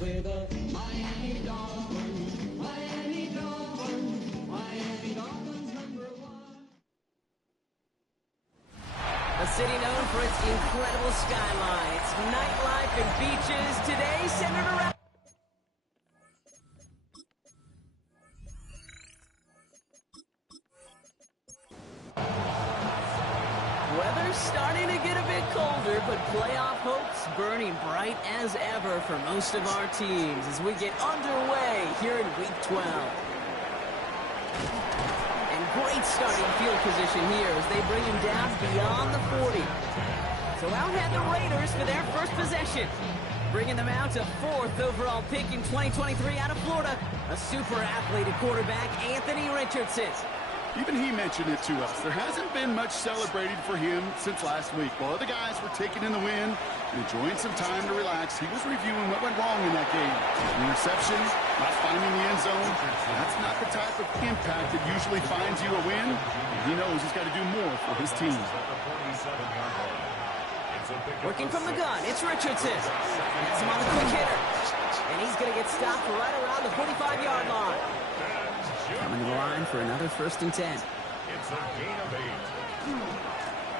With a Miami Dolphins, Miami Dolphins, Miami Dolphins #1. A city known for its incredible skyline, its nightlife and beaches, today centered around... Weather's starting to get a bit colder, but playoff hopes burning bright as ever for most of our teams as we get underway here in Week 12. And great starting field position here as they bring him down beyond the 40. So out head the Raiders for their first possession, bringing them out to 4th overall pick in 2023 out of Florida, a super athlete at quarterback, Anthony Richardson. Even he mentioned it to us. There hasn't been much celebrated for him since last week. While other guys were taking in the win and enjoying some time to relax, he was reviewing what went wrong in that game. Interception, not finding the end zone. That's not the type of impact that usually finds you a win. He knows he's got to do more for his team. Working from the gun, it's Richardson. Has him on the quick hitter. And he's going to get stopped right around the 45-yard line. Coming to the line for another 1st and 10. It's a gain of 8.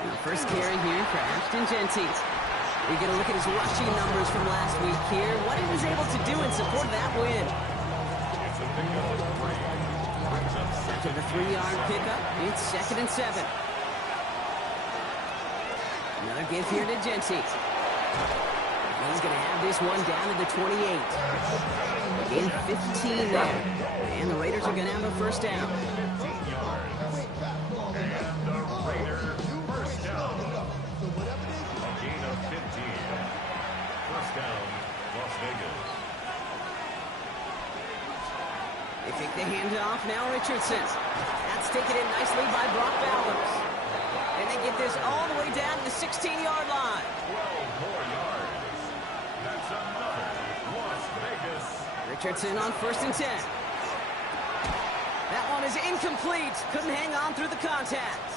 The first carry here for Ashton Jeanty. We get a look at his rushing numbers from last week here. What he was able to do in support of that win. After the 3-yard pickup, it's 2nd and 7. Another give here to Jeanty. He's going to have this one down to the 28. In 15 there. And the Raiders are going to have a first down. And the Raiders first down. A gain of 15. First down, Las Vegas. They take the handoff, now Richardson. That's taken in nicely by Brock Bowers. And they get this all the way down to the 16-yard line. 12 more yards. That's another Las Vegas. Richardson on 1st and 10. That one is incomplete. Couldn't hang on through the contact.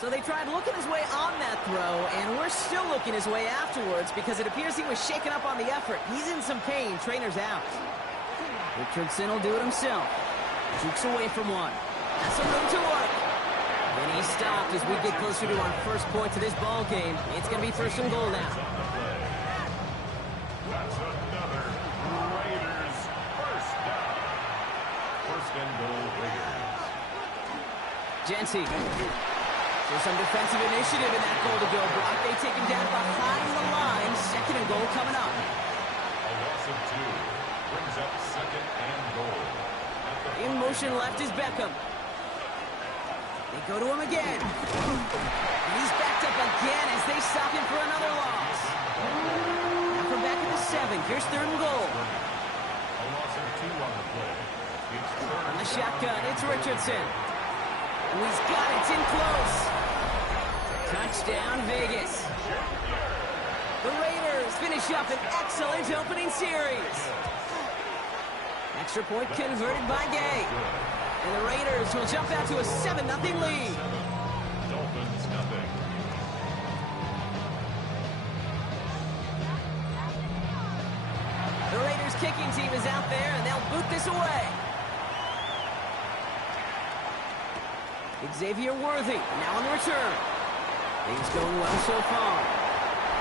So they tried looking his way on that throw, and we're still looking his way afterwards because it appears he was shaken up on the effort. He's in some pain. Trainer's out. Richardson will do it himself. Jukes away from one. Has some room to work. And he's stopped as we get closer to our first points of this ball game. It's going to be 1st and goal now. That's another Raiders first down. 1st and goal, Raiders. Jeanty. So some defensive initiative in that goal-to-go block. They take him down behind the line. 2nd and goal coming up. A loss of 2 brings up 2nd and goal. In motion left is Beckham. They go to him again. And he's backed up again as they stop him for another loss. Now from back at the 7. Here's 3rd and goal. A loss of 2 on the play. It's On the shotgun, it's Richardson. And he's got it. It's in close. Touchdown, Vegas. The Raiders finish up an excellent opening series. Extra point converted by Gay. And the Raiders will jump out to a 7-0 lead. Dolphins nothing. The Raiders kicking team is out there, and they'll boot this away. Xavier Worthy now on the return. Things going well so far.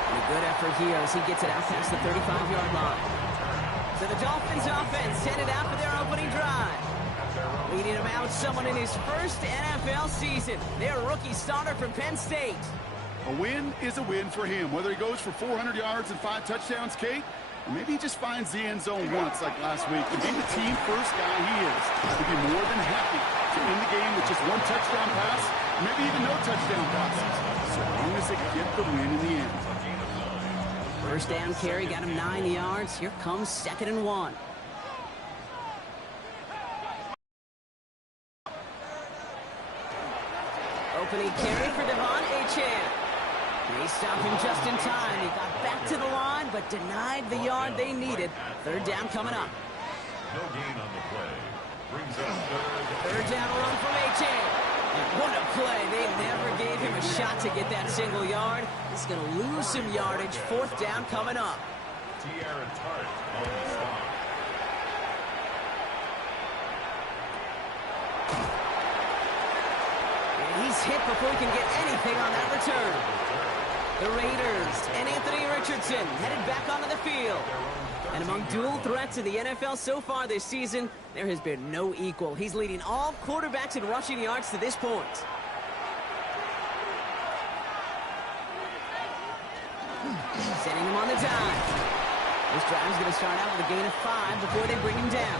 And a good effort here as he gets it out past the 35-yard line. So the Dolphins offense headed out for their opening drive. Leading him out, someone in his first NFL season. Their rookie starter from Penn State. A win is a win for him, whether he goes for 400 yards and 5 touchdowns, Kate, or maybe he just finds the end zone once like last week. And being the team first guy he is, he'll be more than happy to end the game with just 1 touchdown pass, maybe even no touchdown passes, so long as they get the win in the end. First down carry got him 9 yards. Here comes 2nd and 1. Opening carry for Devon Achane. They stopped him just in time. He got back to the line, but denied the yard they needed. 3rd down coming up. No gain on the play. Brings up 3rd. 3rd down run from Achane. shot to get that single yard. He's going to lose some yardage. Fourth down coming up. Tierra Tart on the stop. And he's hit before he can get anything on that return. The Raiders and Anthony Richardson headed back onto the field. And among dual threats in the NFL so far this season, there has been no equal. He's leading all quarterbacks in rushing yards to this point. Sending him on the dive. This drive is going to start out with a gain of 5 before they bring him down.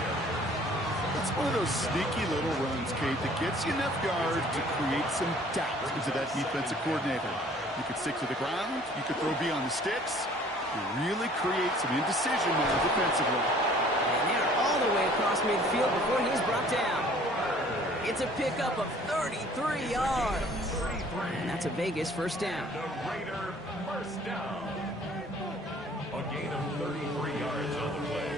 It's one of those sneaky little runs, Kate, that gets you enough yards to create some doubt into that defensive coordinator. You could stick to the ground, you could throw beyond the sticks, you really create some indecision there defensively. And they're all the way across midfield before he's brought down. It's a pickup of 33 yards. And that's a Vegas first down. The Raider first down. A gain of 33 yards on the play.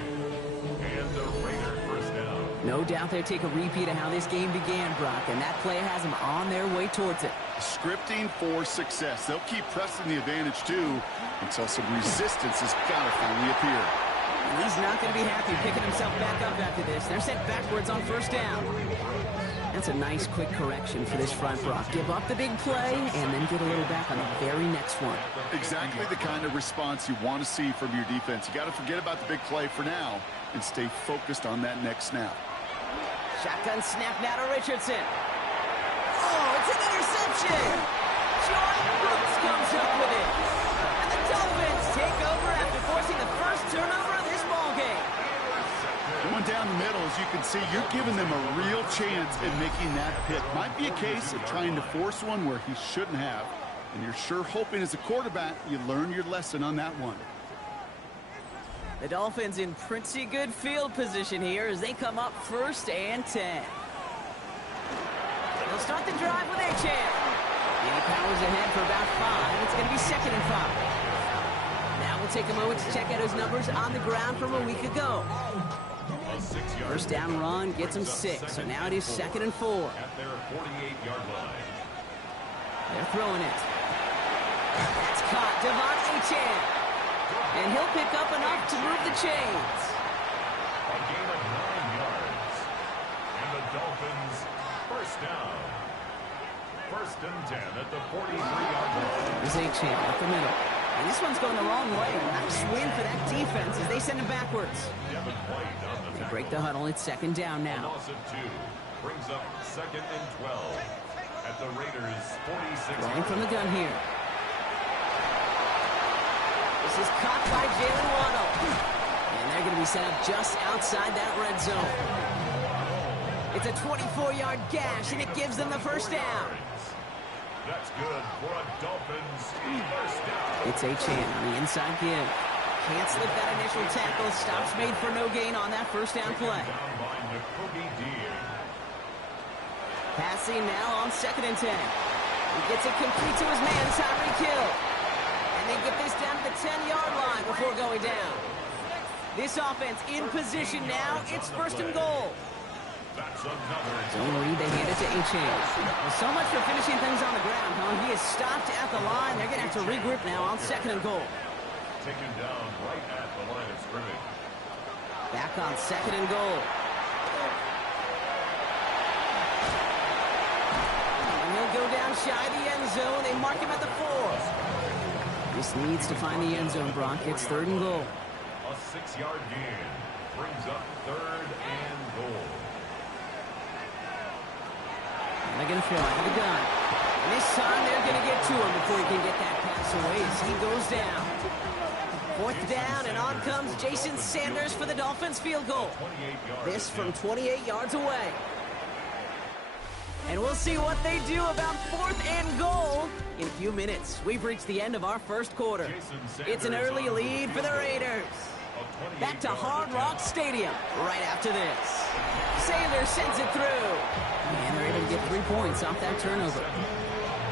And the Raider first down. No doubt they'll take a repeat of how this game began, Brock, and that play has them on their way towards it. Scripting for success. They'll keep pressing the advantage, too, until some resistance has got to finally appear. And he's not going to be happy picking himself back up after this. They're sent backwards on first down. That's a nice, quick correction for this front, Brock. Give up the big play and then get a little back on the very next one. Exactly the kind of response you want to see from your defense. You got to forget about the big play for now and stay focused on that next snap. Shotgun snap now to Richardson. Oh, it's an interception! Jordan Brooks comes up with it. And the Dolphins take over after forcing the first turnover of this ballgame. Going down the middle, as you can see, you're giving them a real chance at making that pick. Might be a case of trying to force one where he shouldn't have. And you're sure hoping as a quarterback you learn your lesson on that one. The Dolphins in pretty good field position here as they come up first and 10. They'll start the drive with Achane. He powers ahead for about 5. It's going to be 2nd and 5. Now we'll take a moment to check out his numbers on the ground from a week ago. First down run gets him 6. So now it is 2nd and 4. At their 48-yard line. They're throwing it. That's caught. Devon Achane. And he'll pick up enough to move the chains. A gain of 9 yards. And the Dolphins first down. 1st and 10 at the 43-yard line. There's Achane up the middle. And this one's going the wrong way. Nice win for that defense as they send him backwards. Devin White on the They break the huddle. It's 2nd down now. loss of 2 brings up 2nd and 12 at the Raiders' 46. Throwing from the gun here. This is caught by Jalen Waddle. And they're going to be set up just outside that red zone. It's a 24-yard gash, and it gives them the first down. That's good for a Dolphins first down. It's Achane on the inside give. Can't slip that initial tackle. Stops made for no gain on that first down play. Down by Nakobe Dean. Passing now on 2nd and 10. He gets it complete to his man, Tyreek Hill. And they get this down to the 10-yard line before going down. This offense in position now. It's 1st and goal. That's another Zone read, they hand it to Achane. Well, so much for finishing things on the ground, huh? He is stopped at the line. They're going to have to regroup now on 2nd and goal. taken down right at the line of scrimmage. Back on 2nd and goal. And he'll go down shy of the end zone. They mark him at the 4. This needs to find the end zone, Brock. It's 3rd and goal. A 6-yard gain brings up 3rd and goal. And they're going to throw out of the gun. And this time they're going to get to him before he can get that pass away as he goes down. 4th down, and on comes Jason Sanders for the Dolphins field goal. This from 28 yards away. And we'll see what they do about 4th and goal in a few minutes. We've reached the end of our first quarter. It's an early lead for the Raiders. Back to Hard Rock Stadium right after this. Sanders sends it through. And they're able to get 3 points off that turnover.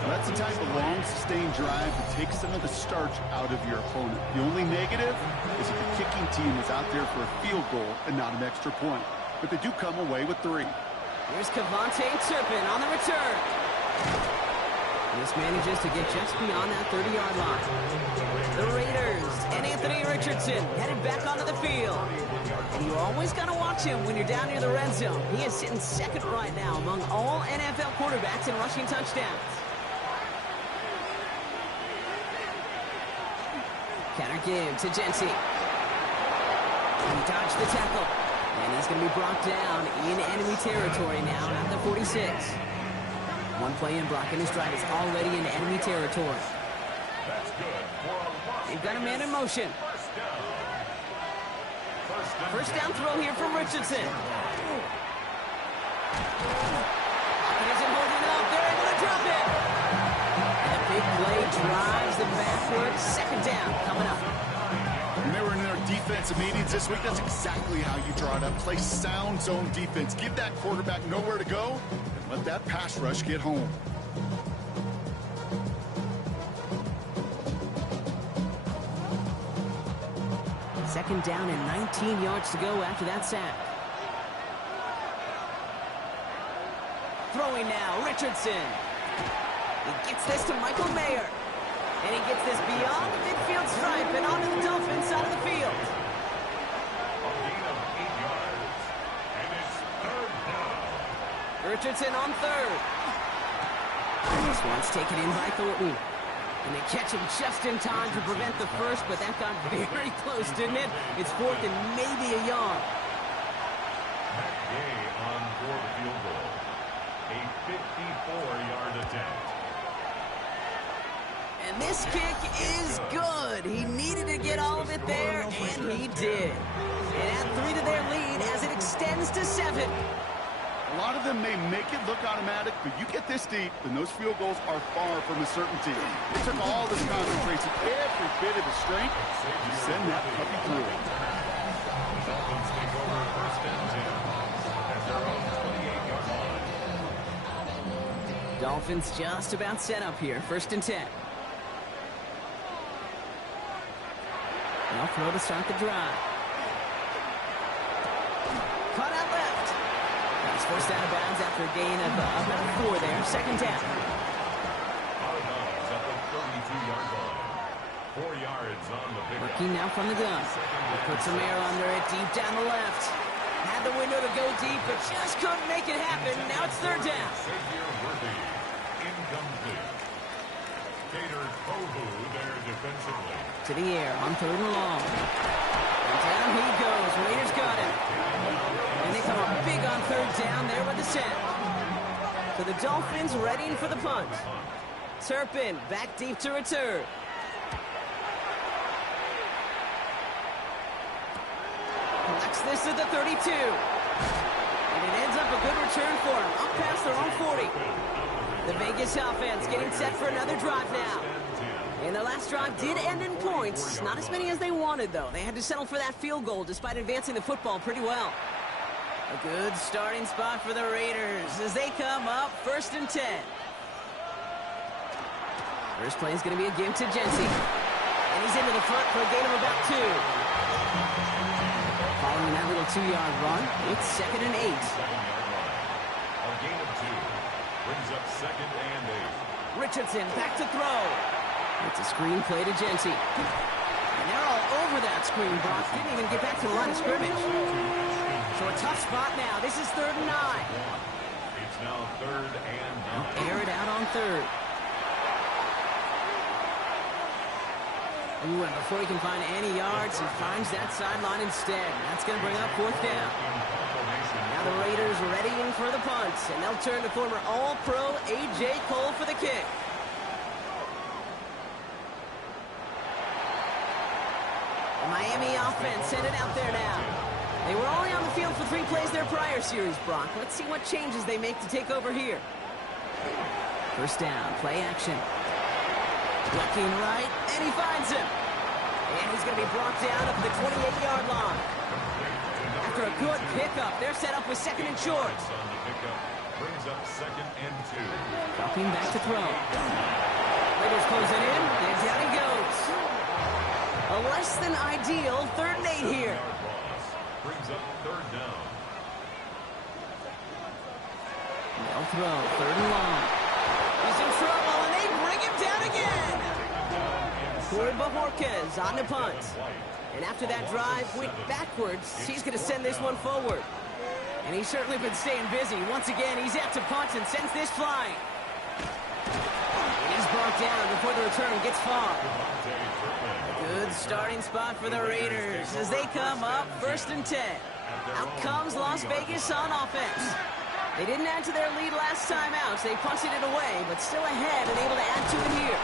Well, that's the type of long, sustained drive that takes some of the starch out of your opponent. The only negative is if the kicking team is out there for a field goal and not an extra point. But they do come away with 3. Here's Kevontae Turpin on the return. This manages to get just beyond that 30-yard line. The Raiders and Anthony Richardson headed back onto the field. And you always got to watch him when you're down near the red zone. He is sitting second right now among all NFL quarterbacks in rushing touchdowns. Counter give to Jency. He dodged the tackle. And he's going to be brought down in enemy territory now at the 46. One play in, Brock, and his drive is already in enemy territory. That's good for a loss. They've got a man in motion. First down throw here from Richardson. Pocket isn't holding up. They're able to drop it. And a big play drives them backwards. Second down coming up. When they were in their defensive meetings this week, that's exactly how you draw it up. Play sound zone defense. Give that quarterback nowhere to go, and let that pass rush get home. Second down and 19 yards to go after that sack. Throwing now, Richardson. He gets this to Michael Mayer. And he gets this beyond the midfield stripe and onto the Dolphins side of the field. A gain of 8 yards. And it's third down. Richardson on third. This one's taken in by Thornton. And they catch him just in time to prevent the first, but that got very close, didn't it? It's fourth and maybe a yard. Matt Gay on for the field goal. A 54-yard attempt. And this kick is good. He needed to get all of it there, and he did. And add 3 to their lead as it extends to 7. A lot of them may make it look automatic, but you get this deep, and those field goals are far from a certainty. It took all this concentration, every bit of his strength, to send that puppy through. The Dolphins take over first and 10 at their own 28-yard line. Dolphins just about set up here. First and 10. They'll throw to start the drive. Caught out left. He's forced out of bounds after a gain of about 4 there. Second down. Out of bounds at the 32-yard line. 4 yards on the pickup. Working now from the gun. He puts some air under it deep down the left. Had the window to go deep, but just couldn't make it happen. Now it's third down. Xavier Worthy, incomplete. Cater Tohu there defensively. To the air on third and long. And down he goes. Raiders got him. And they come up big on third down there with the set. So the Dolphins readying for the punt. Turpin back deep to return. Collects this at the 32. And it ends up a good return for him. Up past their own 40. The Vegas offense getting set for another drive now. And their last drive did end in points. Not as many as they wanted, though. They had to settle for that field goal despite advancing the football pretty well. A good starting spot for the Raiders as they come up first and 10. First play is going to be a give to Jency. And he's into the front for a gain of about 2. Following that little 2-yard run, it's second and 8. A gain of 2 brings up second and 8. Richardson back to throw. It's a screen play to Jency. And they're all over that screen, Brock. Didn't even get back to the line of scrimmage. So a tough spot now. This is third and 9. It's now third and 9. Air it out on third. Ooh, and before he can find any yards, he finds that sideline instead. That's going to bring up fourth down. Now the Raiders readying for the punt, and they'll turn to former All-Pro A.J. Cole for the kick. The Miami offense sent it out there now. They were only on the field for 3 plays their prior series, Brock. Let's see what changes they make to take over here. First down, play action. Looking right, and he finds him. And he's going to be brought down up at the 28-yard line. After a good pickup, they're set up with second and short. On the pickup brings up second and 2. Dropping back to throw. Raiders close it in, and down he goes. A less than ideal third and 8 here. Brings up third down. They'll throw, third and long. He's in trouble, and they down again. Corey Bajorquez on the punt. And after that drive went backwards, he's going to send this one forward. And he's certainly been staying busy. Once again, he's out to punt and sends this flying. And he's brought down before the return gets far. Good starting spot for the Raiders as they come up 1st and 10. Out comes Las Vegas on offense. They didn't add to their lead last time out, so they punted it away, but still ahead and able to add to it here.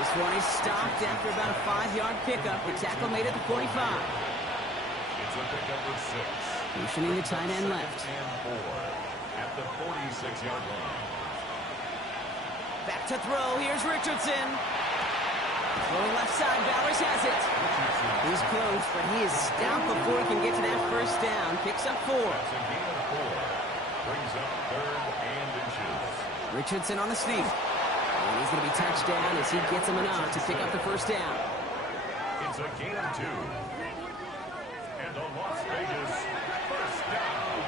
This one is stopped after about a 5-yard pickup. The tackle made at the 45. It's a pickup of 6. Motioning the tight end left. And 4 at the 46-yard line. Back to throw. Here's Richardson. Throwing left side. Bowers has it. He's close, but he is stopped before he can get to that first down. Picks up 4. That's a gain of 4. Brings up 3rd and inches. Richardson on the sneak. And he's going to be touched down as he gets him enough to pick up the first down. It's a gain of 2. And a Las Vegas first down.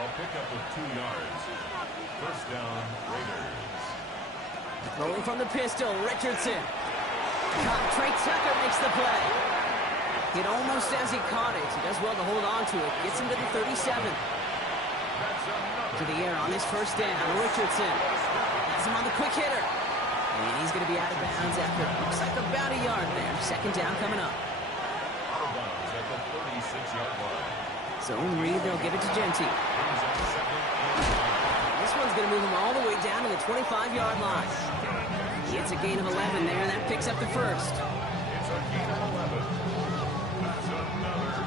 A pickup of 2 yards. First down, Raiders. Throwing from the pistol, Richardson. Trey Tucker makes the play. Hit almost as he caught it. He does well to hold on to it. Gets him to the 37. To the air on this first down. Richardson has him on the quick hitter. And he's going to be out of bounds after it looks like about a yard there. Second down coming up. Out of bounds at the 36-yard line. Zone read, they'll give it to Genty. This one's going to move him all the way down to the 25-yard line. It's a gain of 11 there, and that picks up the first. It's a gain of 11. That's another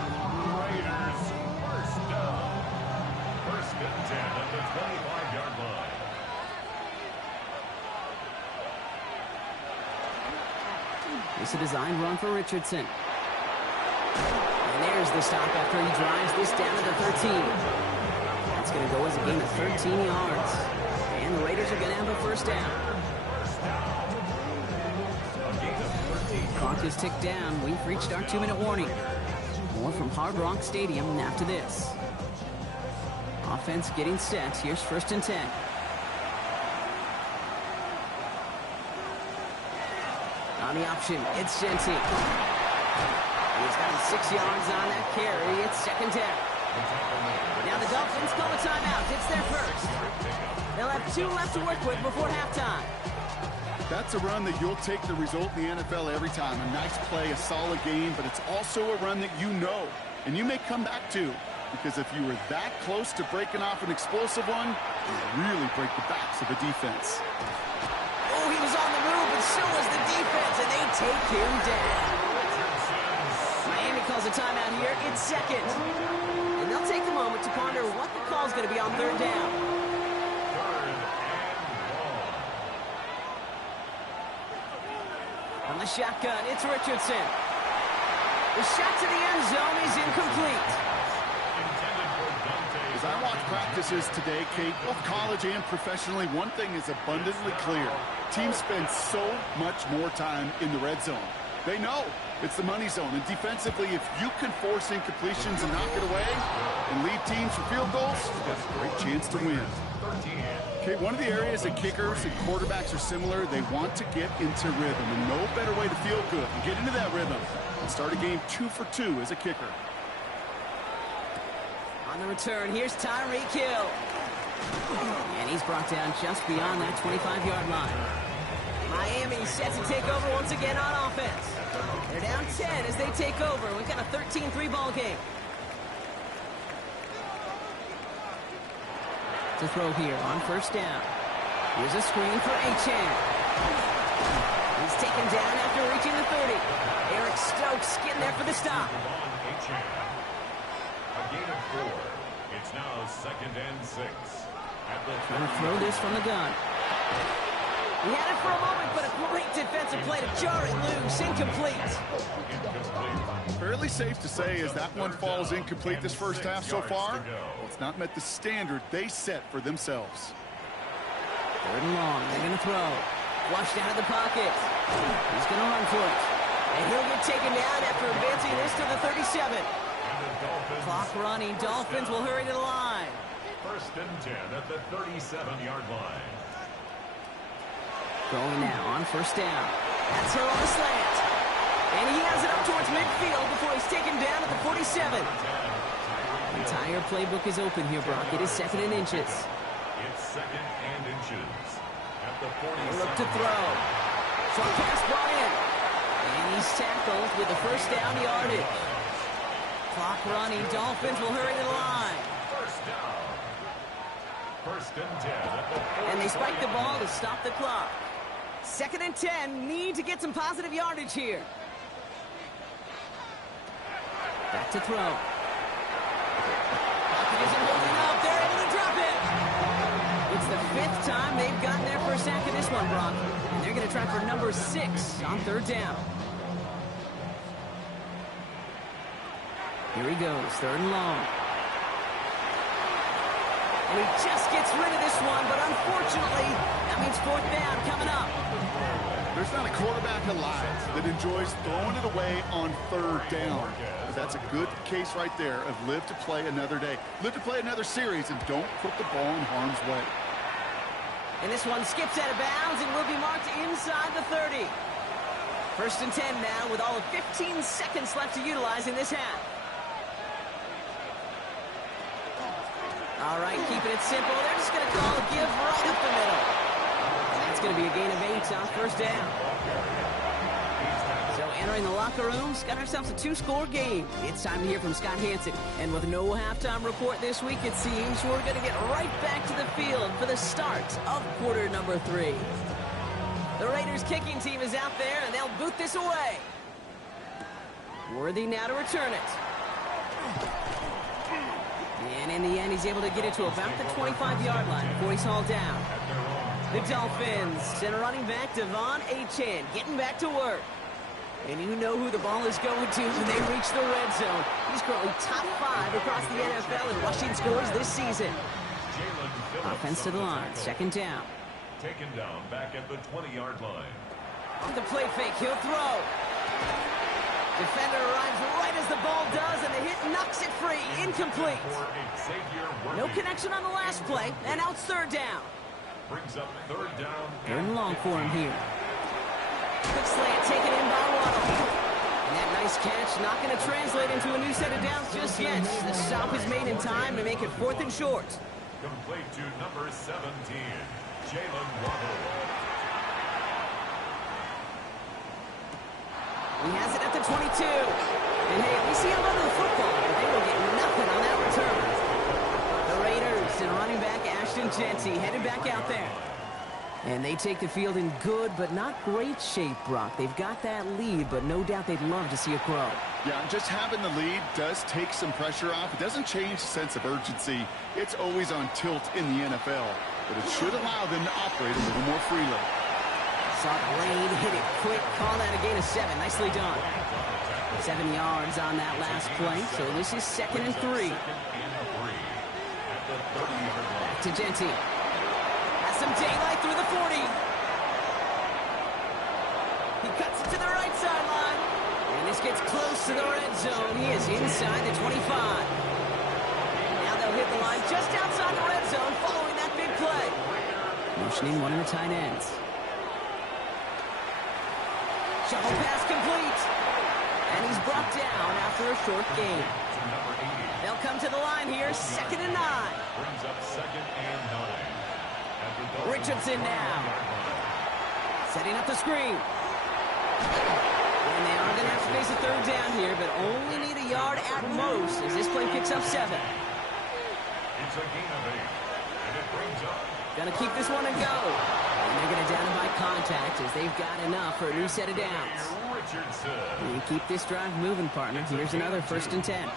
Raiders first down. First and 10 at the 25-yard line. It's a design run for Richardson. And there's the stop after he drives this down to the 13. That's going to go as a gain of 13 yards. And the Raiders are going to have a first down. Clock is ticked down. We've reached our 2-minute warning. More from Hard Rock Stadium after this. Offense getting set. Here's 1st and 10. On the option, it's Genty. He's got him 6 yards on that carry. It's 2nd down. Now the Dolphins call a timeout. It's their first. They'll have 2 left to work with before halftime. That's a run that you'll take the result in the NFL every time. A nice play, a solid game, but it's also a run that you know and you may come back to, because if you were that close to breaking off an explosive one, it would really break the backs of the defense. Oh, he was on the move, but so was the defense, and they take him down. Miami calls a timeout here. It's 2nd. And they'll take a moment to ponder what the call's going to be on 3rd down. On the shotgun, it's Richardson. The shot to the end zone is incomplete. As I watch practices today, Kate, both college and professionally, one thing is abundantly clear. Teams spend so much more time in the red zone. They know it's the money zone. And defensively, if you can force incompletions and knock it away and lead teams for field goals, you got a great chance to win. Okay, one of the areas that kickers and quarterbacks are similar, they want to get into rhythm. And no better way to feel good and get into that rhythm and start a game 2 for 2 as a kicker. On the return, here's Tyreek Hill. And he's brought down just beyond that 25-yard line. Miami set to take over once again on offense. They're down 10 as they take over. We've got a 13-3 ball game. To throw here on 1st down. Here's a screen for Achane. He's taken down after reaching the 30. Eric Stokes getting there for the stop. A gain of 4. It's now 2nd and 6. Trying to throw this from the gun. He had it for a moment, but a great defensive play to jar it loose. Incomplete. Fairly safe to say as that one falls incomplete this first half so far, well, it's not met the standard they set for themselves. 3rd and long. They're going to throw. Flushed out of the pocket. He's going to run for it. And he'll get taken down after advancing this to the 37. Clock running. Dolphins will hurry to the line. 1st and 10 at the 37-yard line. Throwing now on first down. That's Hill on the slant. And he has it up towards midfield before he's taken down at the 47. The entire playbook is open here, Brock. It is second and inches. It's second and inches. At the 47. Look to throw. Short pass brought in. And he's tackled with the first down yardage. Clock running. Dolphins will hurry to the line. First down. First and 10 at the 47. And they spike the ball to stop the clock. Second and 10. Need to get some positive yardage here. Back to throw. Pocket isn't holding up. They're able to drop it. It's the 5th time they've gotten their first sack in this one, Brock. And they're going to try for number 6 on third down. Here he goes, third and long. And he just gets rid of this one, but unfortunately, that means fourth down coming up. There's not a quarterback alive that enjoys throwing it away on third down. But that's a good case right there of live to play another day. Live to play another series and don't put the ball in harm's way. And this one skips out of bounds and will be marked inside the 30. First and 10 now with all of 15 seconds left to utilize in this half. All right, keeping it simple. They're just going to call a give right up the middle. That's going to be a gain of 8 on first down. So entering the locker rooms, got ourselves a 2-score game. It's time to hear from Scott Hanson. And with no halftime report this week, it seems we're going to get right back to the field for the start of quarter number 3. The Raiders kicking team is out there, and they'll boot this away. Worthy now to return it. And in the end, he's able to get it to about the 25-yard line before he's hauled down. The Dolphins send a running back, Devon Achane, getting back to work. And you know who the ball is going to when they reach the red zone. He's currently top 5 across the NFL in rushing scores this season. Offense to the line, second down. Taken down back at the 20-yard line. On the play fake, he'll throw. Defender arrives right as the ball does, and the hit knocks it free. Incomplete. No connection on the last play, and now it's third down. Brings up third down. Third and long for him here. Quick slant taken in by Waddle. And that nice catch not going to translate into a new set of downs just yet. The stop is made in time to make it fourth and short. Complete to number 17, Jalen Waddle. He has it at the 22. And hey, we see him under the football, but they will get nothing on that return. The Raiders and running back Ashton Jeanty headed back out there. And they take the field in good but not great shape, Brock. They've got that lead, but no doubt they'd love to see it grow. Yeah, just having the lead does take some pressure off. It doesn't change the sense of urgency. It's always on tilt in the NFL, but it should allow them to operate a little more freely. Saw the rain, hit it quick, call that a gain of 7. Nicely done. 7 yards on that last play, so this is second and 3. Back to Jeanty. Has some daylight through the 40. He cuts it to the right sideline. And this gets close to the red zone. He is inside the 25. Now they'll hit the line just outside the red zone following that big play. Motioning one of the tight ends. Shovel pass complete. And he's brought down after a short gain. They'll come to the line here, second and 9. Brings up second and 9. Richardson now. Setting up the screen. And they are going to have to face a third down here, but only need a yard at most as this play picks up 7. It's a gain of 8. And it brings up. Gonna keep this one and go. And they're gonna down him by contact as they've got enough for a new set of downs. Richardson. And keep this drive moving, partner. Here's another first and 10.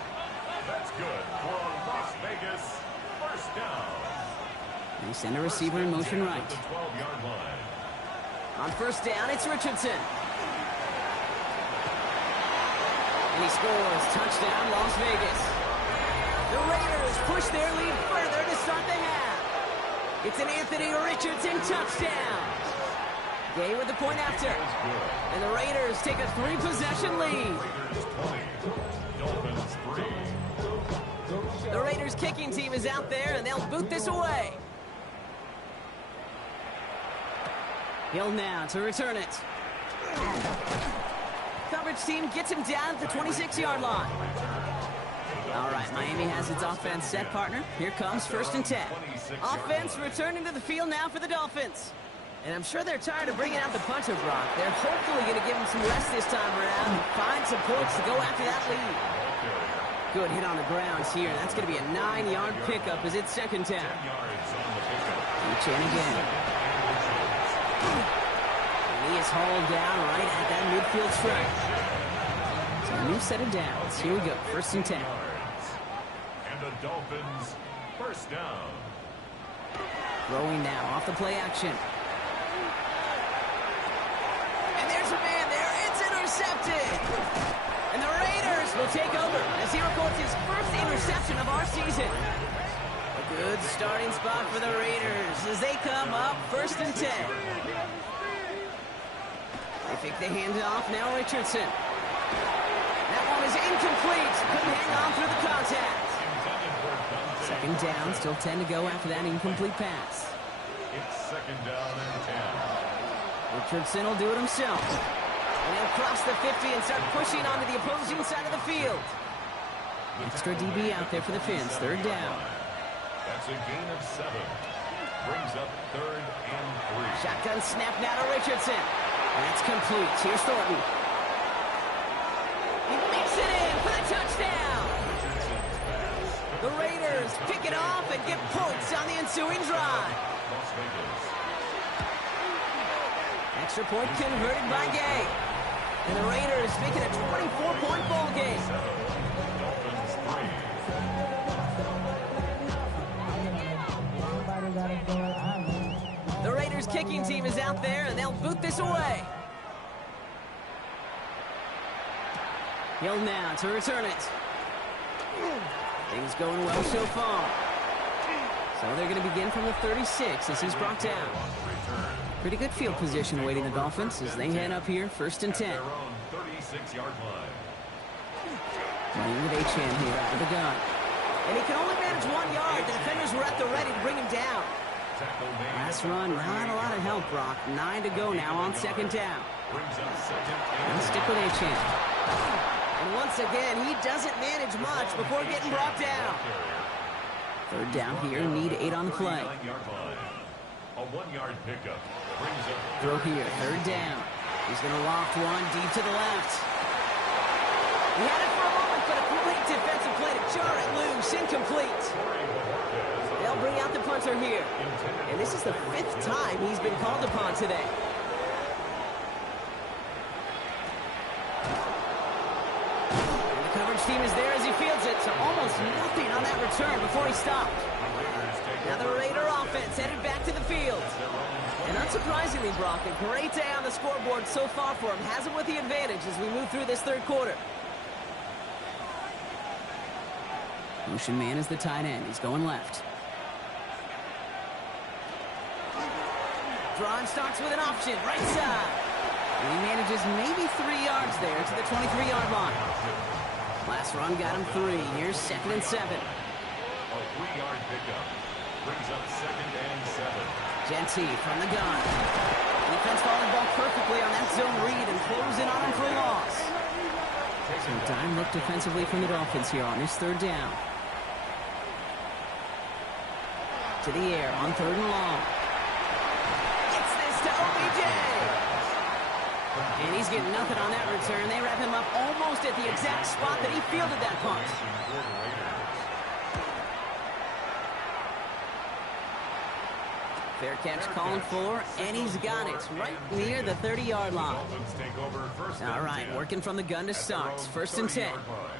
That's good for Las Vegas. First down. They send a receiver in motion right. At the 12-yard line. On first down, it's Richardson. And he scores. Touchdown, Las Vegas. The Raiders push their lead further to start the half. It's an Anthony Richardson touchdown. Gay with the point after. And the Raiders take a 3-possession lead. Raiders 20. Dolphins 3. The Raiders kicking team is out there, and they'll boot this away. Hill now to return it. Coverage team gets him down at the 26-yard line. All right, Miami has its offense set, partner. Here comes 1st and 10. Offense returning to the field now for the Dolphins. And I'm sure they're tired of bringing out the punter, Brock. They're hopefully going to give him some rest this time around and find some points to go after that lead. Good hit on the grounds here. That's going to be a 9-yard pickup as it's 2nd down. Etienne again. And he is hauled down right at that midfield stripe. So a new set of downs. Here we go. 1st and 10. And the Dolphins, 1st down. Throwing now off the play action. And there's a man there. It's intercepted. And the Raiders will take over as he records his 1st interception of our season. A good starting spot for the Raiders as they come up 1st and 10. They fake the handoff. Now Richardson. That one is incomplete. Couldn't hang on through the contact. 2nd down. Still 10 to go after that incomplete pass. It's 2nd down and 10. Richardson will do it himself. And he'll cross the 50 and start pushing onto the opposing side of the field. Extra DB out there for the Fins. 3rd down. That's a gain of 7. Brings up 3rd and 3. Shotgun snap now to Richardson. That's complete. Here's Thornton. He makes it in for the touchdown. The Raiders pick it off and get points on the ensuing drive. Las Vegas. Extra point converted by Gay. And the Raiders make it a 24-point ball game. Dolphins 3. The Raiders kicking team is out there, and they'll boot this away. Hill now to return it. Things going well so far. So they're going to begin from the 36 as he's brought down. Pretty good field position awaiting the Dolphins as they head up here, 1st and 10. Their own 36-yard line. Running with Etienne here out of the gun. And he can only manage 1 yard. The defenders were at the ready to bring him down. Tackle made. Last run, not a lot of help, Brock. 9 to go now on 2nd down. Brings up 2nd And and stick with Etienne. And once again, he doesn't manage much before getting brought down. 3rd down here, need 8 on the play. 39-yard line. A 1-yard pickup. Brings up Throw here, 3rd down. He's going to loft one deep to the left. He had it for a moment, but a great defensive play to jar it loose, incomplete. They'll bring out the punter here. And this is the 5th time he's been called upon today. And the coverage team is there as he fields it, so almost nothing on that return before he stopped. Now the Raider offense headed back to the field. And unsurprisingly, Brock, a great day on the scoreboard so far for him. Has him with the advantage as we move through this 3rd quarter. Motion man is the tight end. He's going left. Drawn starts with an option, right side. And he manages maybe 3 yards there to the 23-yard line. Last run got him 3. Here's 2nd and 7. a 3-yard pickup. Brings up 2nd and 7. Genty from the gun. Defense following the ball perfectly on that zone read and closing on him for a loss. So dime look defensively from the Dolphins here on this 3rd down. To the air on 3rd and long. Gets this to OBJ. And he's getting nothing on that return. They wrap him up almost at the exact spot that he fielded that punt. Fair catch calling for, and he's got it right near the 30-yard line. Dolphins take over 1st and All right, 10. working from the gun to start. 1st and 10. 30-yard line.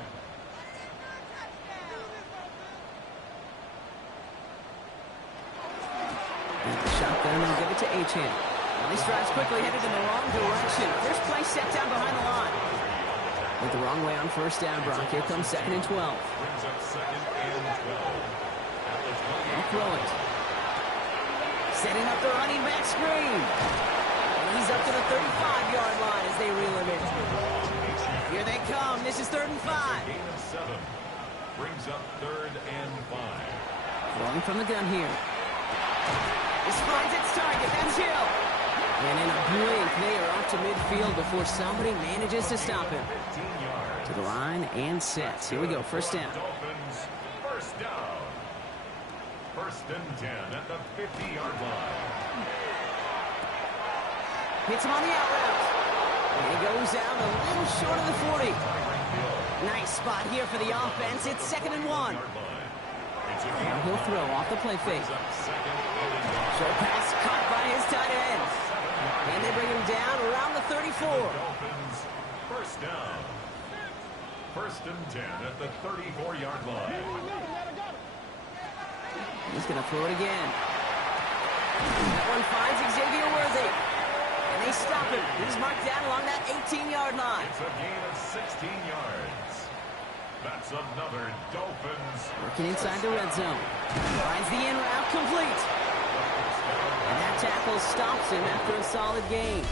At the shotgun, they'll give it to Etienne. Well, he strides quickly, headed in the wrong direction. First play set down behind the line. Went the wrong way on 1st down, Brock. Here comes 2nd and 12. Brings up 2nd and 12. At the 20. They'll throw it. Setting up the running back screen. And he's up to the 35-yard line as they reel him in. Here they come. This is 3rd and 5. Gain of 7. Brings up 3rd and 5. Throwing from the gun here. This finds its target. That's Hill. And in a blink, they are up to midfield before somebody manages to stop him. 15 yards. To the line and set. Here we go, first down. Dolphins, first down. First and 10 at the 50-yard line. Hits him on the out route. And he goes out a little short of the 40. Nice spot here for the offense. It's 2nd and 1. Now he'll throw off the play fake. Short pass caught by his tight end. And they bring him down around the 34. Dolphins, first down. First and 10 at the 34-yard line. He's going to throw it again. That one finds Xavier Worthy. And they stop him. He's marked down along that 18-yard line. It's a gain of 16 yards. That's another Dolphins. Working inside the red zone. Finds the in route complete. And that tackle stops him after a solid gain.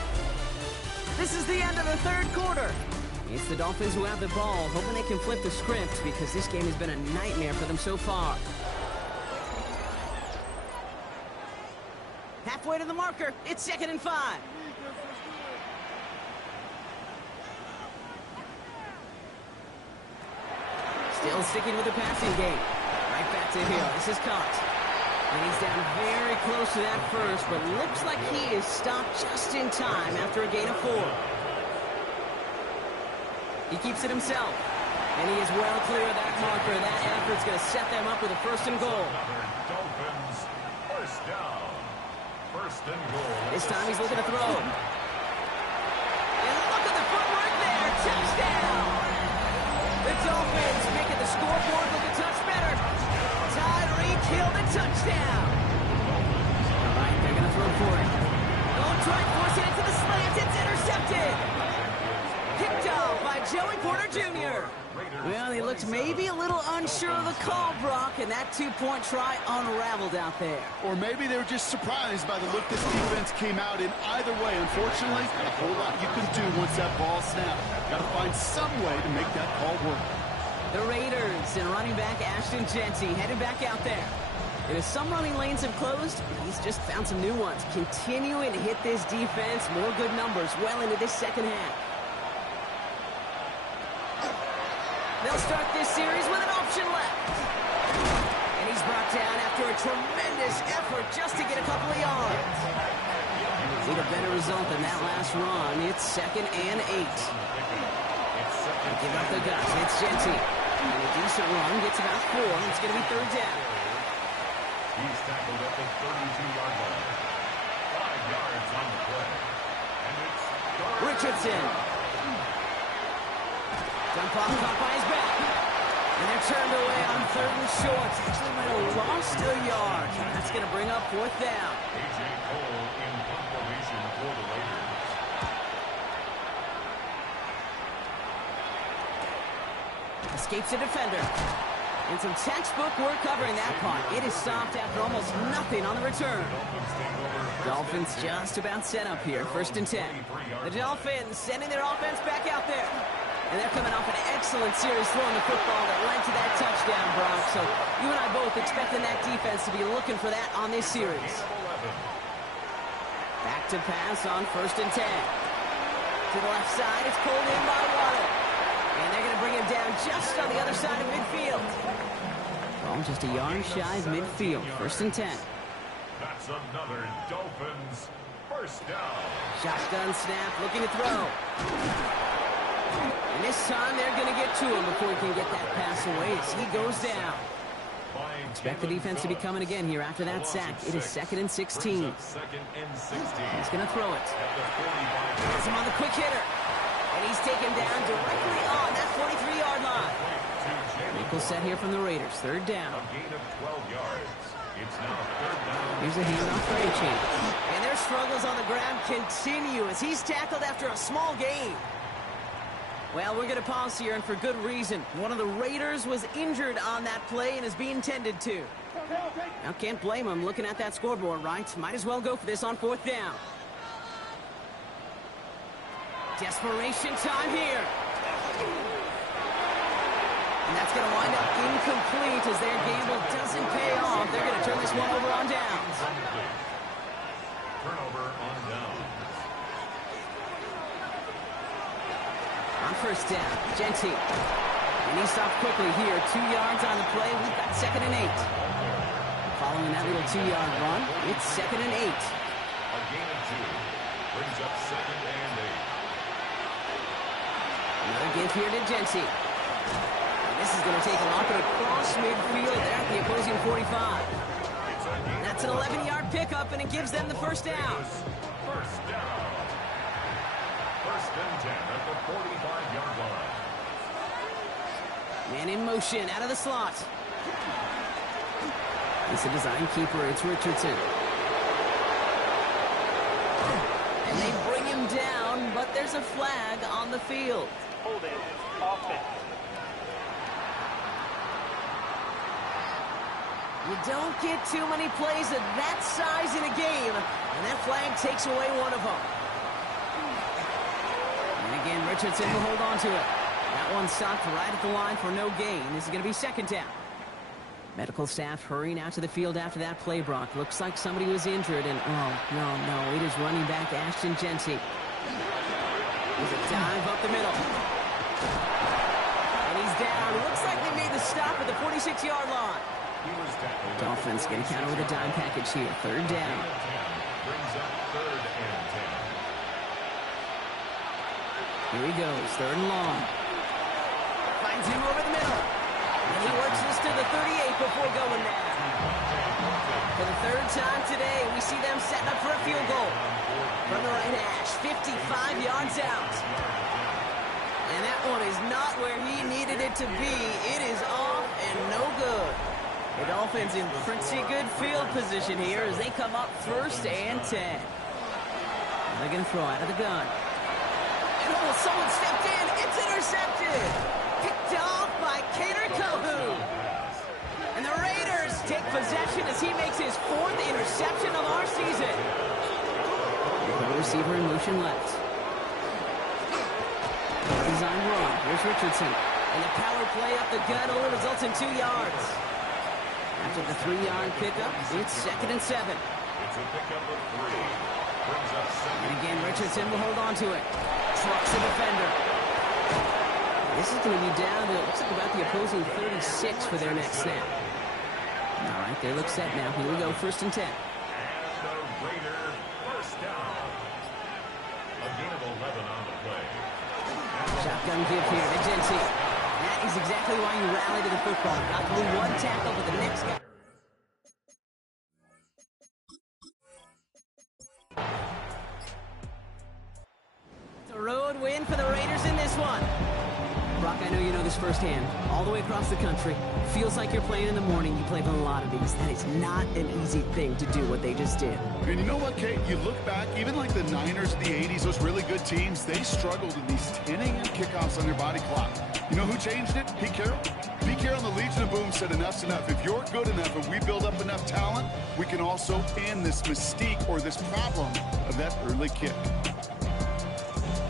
This is the end of the third quarter. It's the Dolphins who have the ball, hoping they can flip the script because this game has been a nightmare for them so far. Halfway to the marker. It's 2nd and 5. Still sticking with the passing game. Right back to Hill. This is caught. And he's down very close to that first, but looks like he is stopped just in time after a gain of 4. He keeps it himself. And he is well clear of that marker. That effort's going to set them up with a 1st and goal. Dolphins, first down. First and goal. This time he's looking to throw. And look at the footwork there. Touchdown! The Dolphins making the scoreboard look a touch better. Tyreek Hill, the touchdown. All right, they're going to throw for it. Don't try and force it into the slants. It's intercepted. Picked off by Joey Porter Jr. Well, he looked maybe a little unsure of the call, Brock, and that 2-point try unraveled out there. Or maybe they were just surprised by the look this defense came out in. Either way, unfortunately, not a whole lot you can do once that ball snapped. Got to find some way to make that call work. The Raiders and running back Ashton Jeanty headed back out there. And as some running lanes have closed, he's just found some new ones. Continuing to hit this defense, more good numbers well into this second half. They'll start this series with an option left. And he's brought down after a tremendous effort just to get a couple of yards. Need a better result than that last run. It's 2nd and 8. They give up the guts. It's Jeanty. And a decent run gets about 4. It's going to be 3rd down. He's tackled at the 32-yard line. 5 yards on the play. And it's Richardson. Jump off caught by his back. And they're turned away on 3rd and short. Actually might have lost a yard. That's going to bring up 4th down. A.J. Cole in punt formation for the Raiders. Escapes a defender. And some textbook work covering that punt. It is stopped after almost nothing on the return. Dolphins just about set up here. 1st and 10. The Dolphins sending their offense back out there. And they're coming off an excellent series throwing the football that led to that touchdown, Brock. So you and I both expecting that defense to be looking for that on this series. Back to pass on 1st and 10. To the left side, it's pulled in by Waddle. And they're going to bring him down just on the other side of midfield. Ball just a yard shy of midfield. 1st and 10. That's another Dolphins first down. Shotgun snap, looking to throw. And this time they're going to get to him before he can get that pass away as he goes down. Expect the defense to be coming again here after that sack. It is 2nd and 16. He's going to throw it. Has him on the quick hitter. And he's taken down directly on that 43-yard line. Nickel set here from the Raiders. 3rd down. A gain of 12 yards. It's now 3rd down. Here's a handoff for A-Chain. And their struggles on the ground continue as he's tackled after a small gain. Well, we're going to pause here, and for good reason. One of the Raiders was injured on that play and is being tended to. Now, can't blame him looking at that scoreboard, right? Might as well go for this on 4th down. Desperation time here. And that's going to wind up incomplete as their gamble doesn't pay off. They're going to turn this one over on downs. Turnover on down. first down. Genty. And he stopped quickly here. 2 yards on the play. We've got 2nd and 8. Following that little 2-yard run, it's 2nd and 8. A gain of 2 brings up 2nd and 8. Another give here to Genty. And this is going to take a lot, but across midfield there at the opposing 45. It's a gain. That's an 11-yard pickup, and it gives them the first down. First down. 1st and 10 at the 45-yard line. Man in motion, out of the slot. It's a design keeper. It's Richardson. And they bring him down, but there's a flag on the field. Holding offense. You don't get too many plays of that size in a game, and that flag takes away one of them. And again, Richardson will hold on to it. That one stopped right at the line for no gain. This is going to be 2nd down. Medical staff hurrying out to the field after that play, Brock. Looks like somebody was injured, and no, it is running back Ashton Genty. There's a dive up the middle. And he's down. Looks like they made the stop at the 46-yard line. Dolphins going to counter with a dime package here. 3rd down. Brings up 3rd and 10. Here he goes, 3rd and long. Finds him over the middle. And he works this to the 38 before going down. For the 3rd time today, we see them setting up for a field goal. From the right hash, 55 yards out. And that one is not where he needed it to be. It is off and no good. The Dolphins in pretty good field position here as they come up 1st and 10. They're going to throw out of the gun. And someone stepped in. It's intercepted. Picked off by Kader Kohou. And the Raiders take possession as he makes his 4th interception of our season. The receiver in motion left. Design run. Here's Richardson. And the power play up the gut only results in 2 yards. After the 3-yard pickup, it's 2nd and 7. It's a pickup of 3. Brings up 2nd. And again, Richardson will hold on to it. Trucks the defender. This is going to be down to, it looks like about the opposing 36 for their next snap. All right, they look set now. Here we go, 1st and 10. And the Raider first down. A gain of 11 on the play. Shotgun give here to Genty. That is exactly why you rally to the football. Not through one tackle, but the next guy. It's a road win for the Raiders in this one. Brock, I know you know this firsthand. All the way across the country. Feels like you're playing in the morning. You played on a lot of these. That is not an easy thing to do what they just did. And you know what, Kate? You look back, even like the Niners in the 80s, those really good teams, they struggled in these 10 a.m. kickoffs on their body clock. You know who changed it? Pete Carroll. Pete Carroll and the Legion of Boom said enough's enough. If you're good enough and we build up enough talent, we can also end this mystique or this problem of that early kick.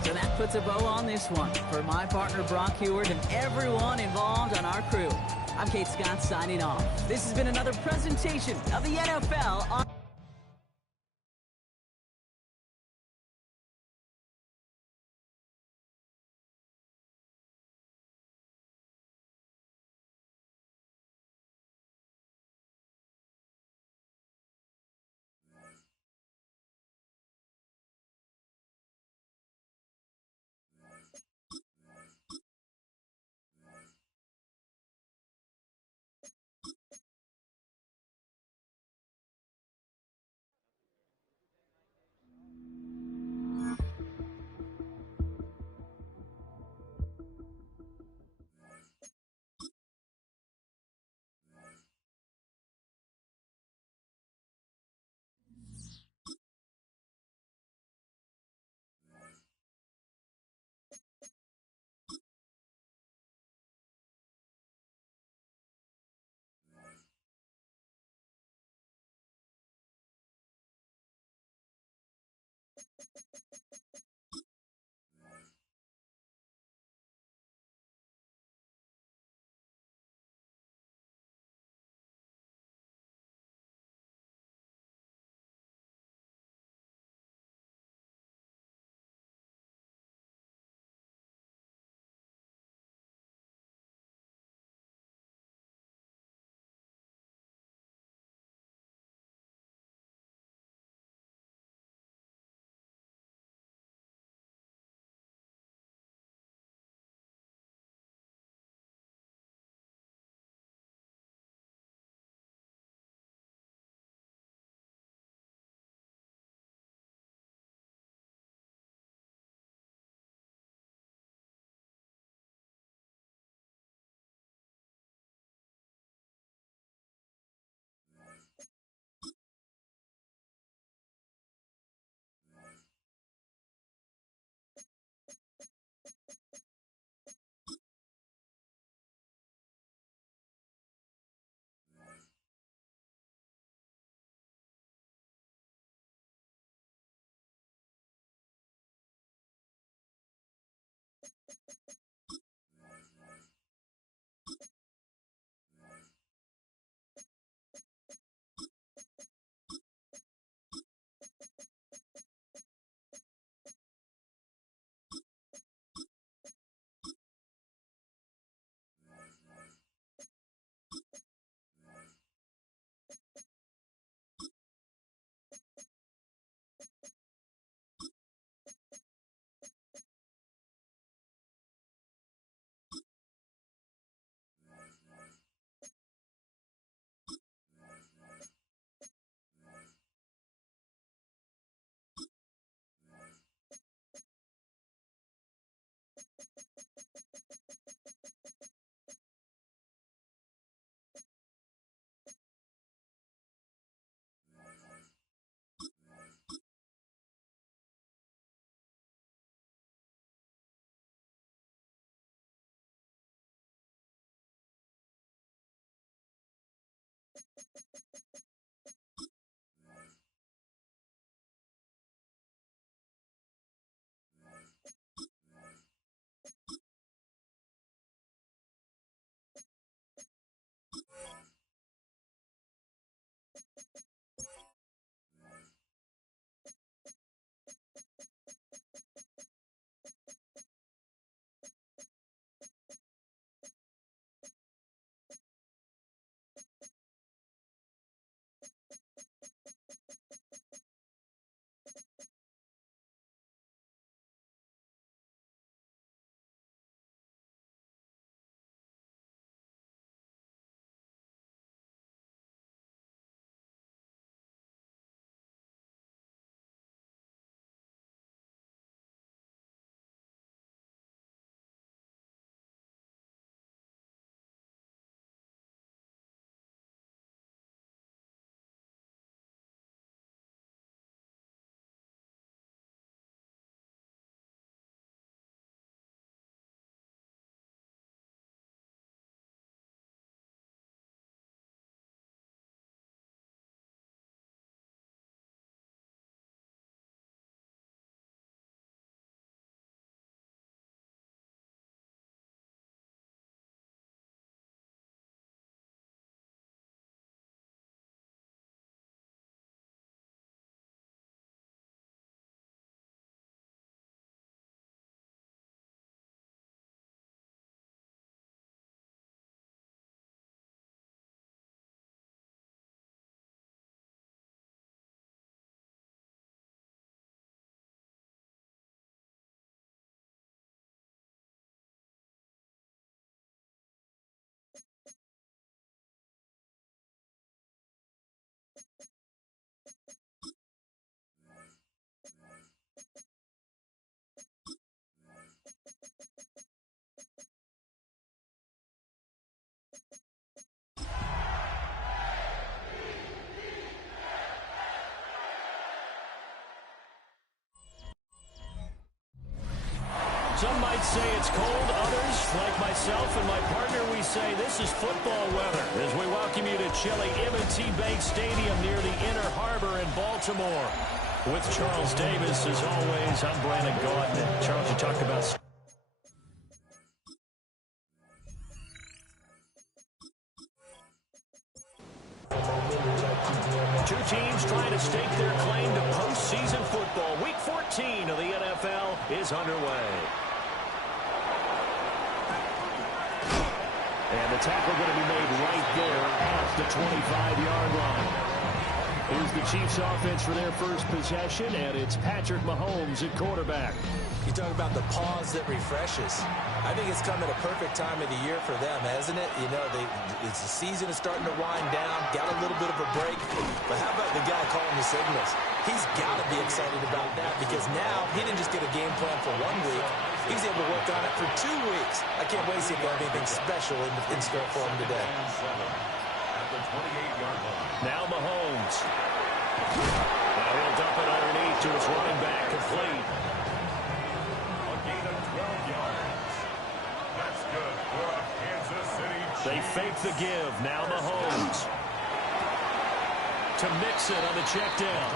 So that puts a bow on this one. For my partner, Brock Huard, and everyone involved on our crew, I'm Kate Scott signing off. This has been another presentation of the NFL on... Some might say it's cold. Others, like myself and my partner, we say this is football weather as we welcome you to chilly M&T Bank Stadium near the Inner Harbor in Baltimore. With Charles Davis, as always, I'm Brandon Gaudin. Charles, you talked about... Two teams trying to stake their claim to postseason football. Week 14 of the NFL is underway. And the tackle going to be made right there at the 25-yard line. Here's the Chiefs offense for their first possession, and it's Patrick Mahomes at quarterback. You talk about the pause that refreshes. I think it's come at a perfect time of the year for them, hasn't it? You know, the season is starting to wind down, got a little bit of a break. But how about the guy calling the signals? He's got to be excited about that because now he didn't just get a game plan for 1 week. He's able to work on it for 2 weeks. I can't wait to see if they have anything special in store for him today. At the 28-yard line. Now Mahomes. Now he'll dump it underneath to his running back, complete. A gain of 12 yards. That's good for a Kansas City Chiefs. They fake the give. Now Mahomes. To mix it on the check down.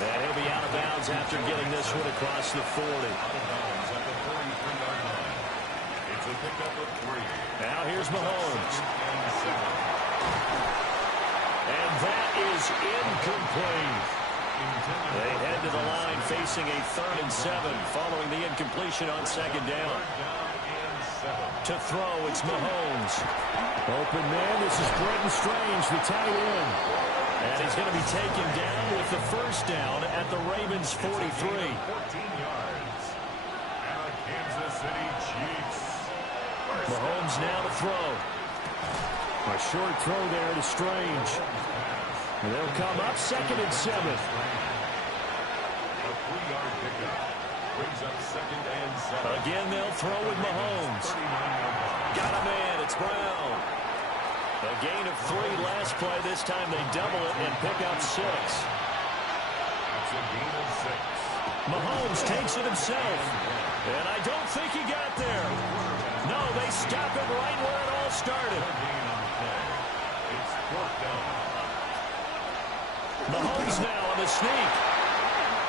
And he'll be out of bounds after getting this one across the 40. Out of bounds at the 33-yard line. It's a pickup of 3. Now here's Mahomes. And that is incomplete. They head to the line facing a 3rd and 7 following the incompletion on 2nd down. To throw, it's Mahomes. Open man, this is Brenton Strange, the tight end. And he's going to be taken down with the first down at the Ravens' 43. 14 yards. And a Kansas City Chiefs. Mahomes now to throw. A short throw there to Strange. And they'll come up 2nd and 7. A 3-yard pickup. Brings up 2nd and 7. Again, they'll throw with Mahomes. Got a man, it's Brown. A gain of 3 last play. This time they double it and pick up 6. That's a gain of 6. Mahomes takes it himself. And I don't think he got there. No, they stop it right where it all started. It's 4th down. Mahomes now on the sneak.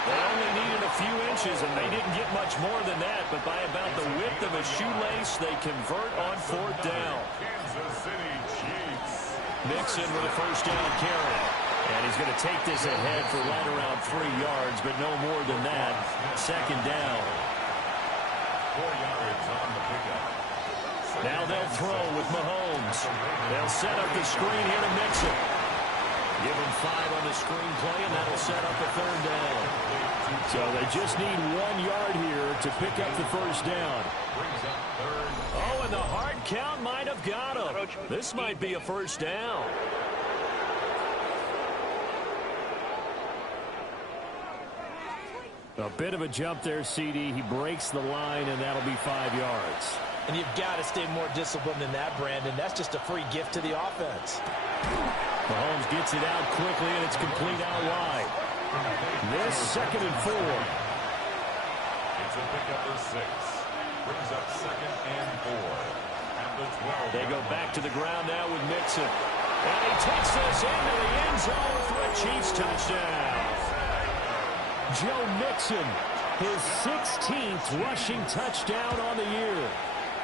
They only needed a few inches, and they didn't get much more than that. But by about the width of a shoelace, they convert on 4th down. Kansas City Chiefs. Mixon with a first down carry. And he's going to take this ahead for right around 3 yards, but no more than that. 2nd down. 4 yards on the pickup. Now they'll throw with Mahomes. They'll set up the screen here to Mixon. Give him 5 on the screen play, and that'll set up a 3rd down. So they just need 1 yard here to pick up the first down. Brings up 3rd. Oh, and the hard count might have got him. This might be a first down. A bit of a jump there, CD. He breaks the line, and that'll be 5 yards. And you've got to stay more disciplined than that, Brandon. That's just a free gift to the offense. Mahomes gets it out quickly, and it's complete out wide. This 2nd and 4. It's a pickup of 6. Brings up 2nd and 4. At the 12. They go back to the ground now with Mixon. And he takes this into the end zone for a Chiefs touchdown. Joe Mixon, his 16th rushing touchdown on the year.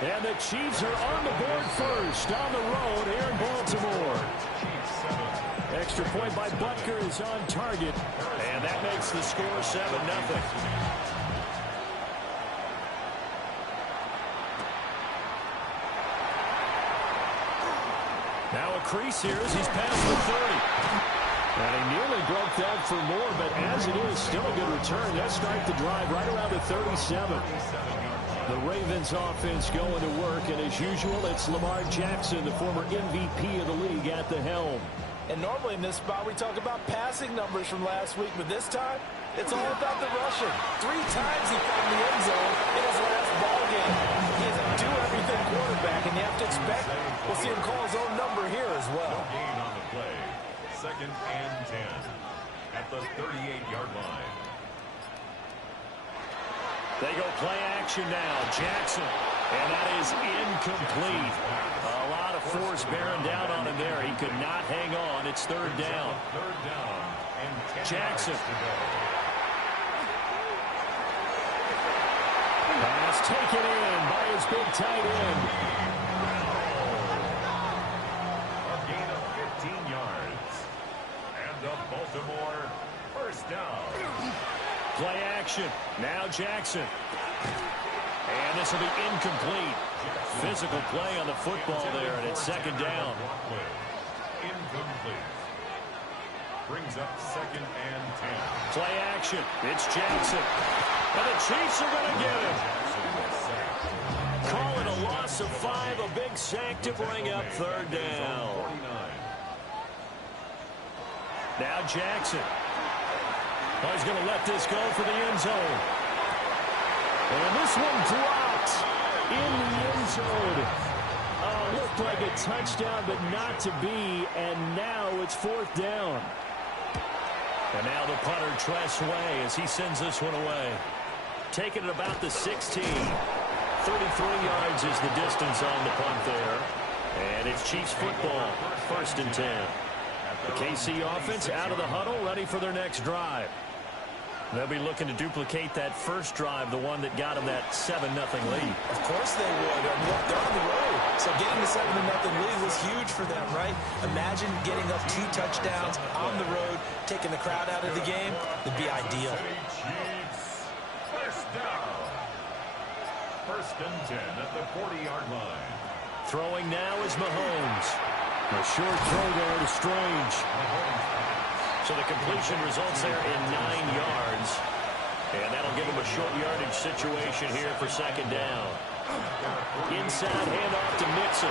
And the Chiefs are on the board first on the road here in Baltimore. Extra point by Butker is on target. And that makes the score 7-0. Now a crease here as he's past the 30. And he nearly broke that for more, but as it is, still a good return. They'll start the drive right around the 37. The Ravens offense going to work, and as usual, it's Lamar Jackson, the former MVP of the league, at the helm. And normally in this spot, we talk about passing numbers from last week, but this time, it's all about the rushing. 3 times he found the end zone in his last ball game. He has a do-everything quarterback, and you have to expect we'll see him call his own number here as well. No gain on the play. 2nd and 10 at the 38-yard line. They go play action now. Jackson. And that is incomplete. A lot of force bearing down on him there. He could not hang on. It's third down. Third down and 10 Jackson. yards to go. Pass taken in by his big tight end. A gain of 15 yards. And the Baltimore first down. Play action. Now Jackson. And this will be incomplete. Physical play on the football there, and it's second down. Incomplete. Brings up second and 10. Play action. It's Jackson. And the Chiefs are going to get him. Call it a loss of 5, a big sack to bring up third down. Now Jackson. Oh, he's going to let this go for the end zone. And this one dropped in the end zone. Looked like a touchdown, but not to be. And now it's fourth down. And now the punter, Tress Way, as he sends this one away. Taking it about the 16. 33 yards is the distance on the punt there. And it's Chiefs football, first and 10. The KC offense out of the huddle, ready for their next drive. They'll be looking to duplicate that first drive, the one that got them that 7-0 lead. Of course they would. They're on the road. So getting the 7-0 lead was huge for them, right? Imagine getting up 2 touchdowns on the road, taking the crowd out of the game. It'd be ideal. Chiefs first down. First and 10 at the 40-yard line. Throwing now is Mahomes. A short throw there to Strange. So the completion results there in 9 yards. And that'll give him a short yardage situation here for second down. Inside handoff to Mixon.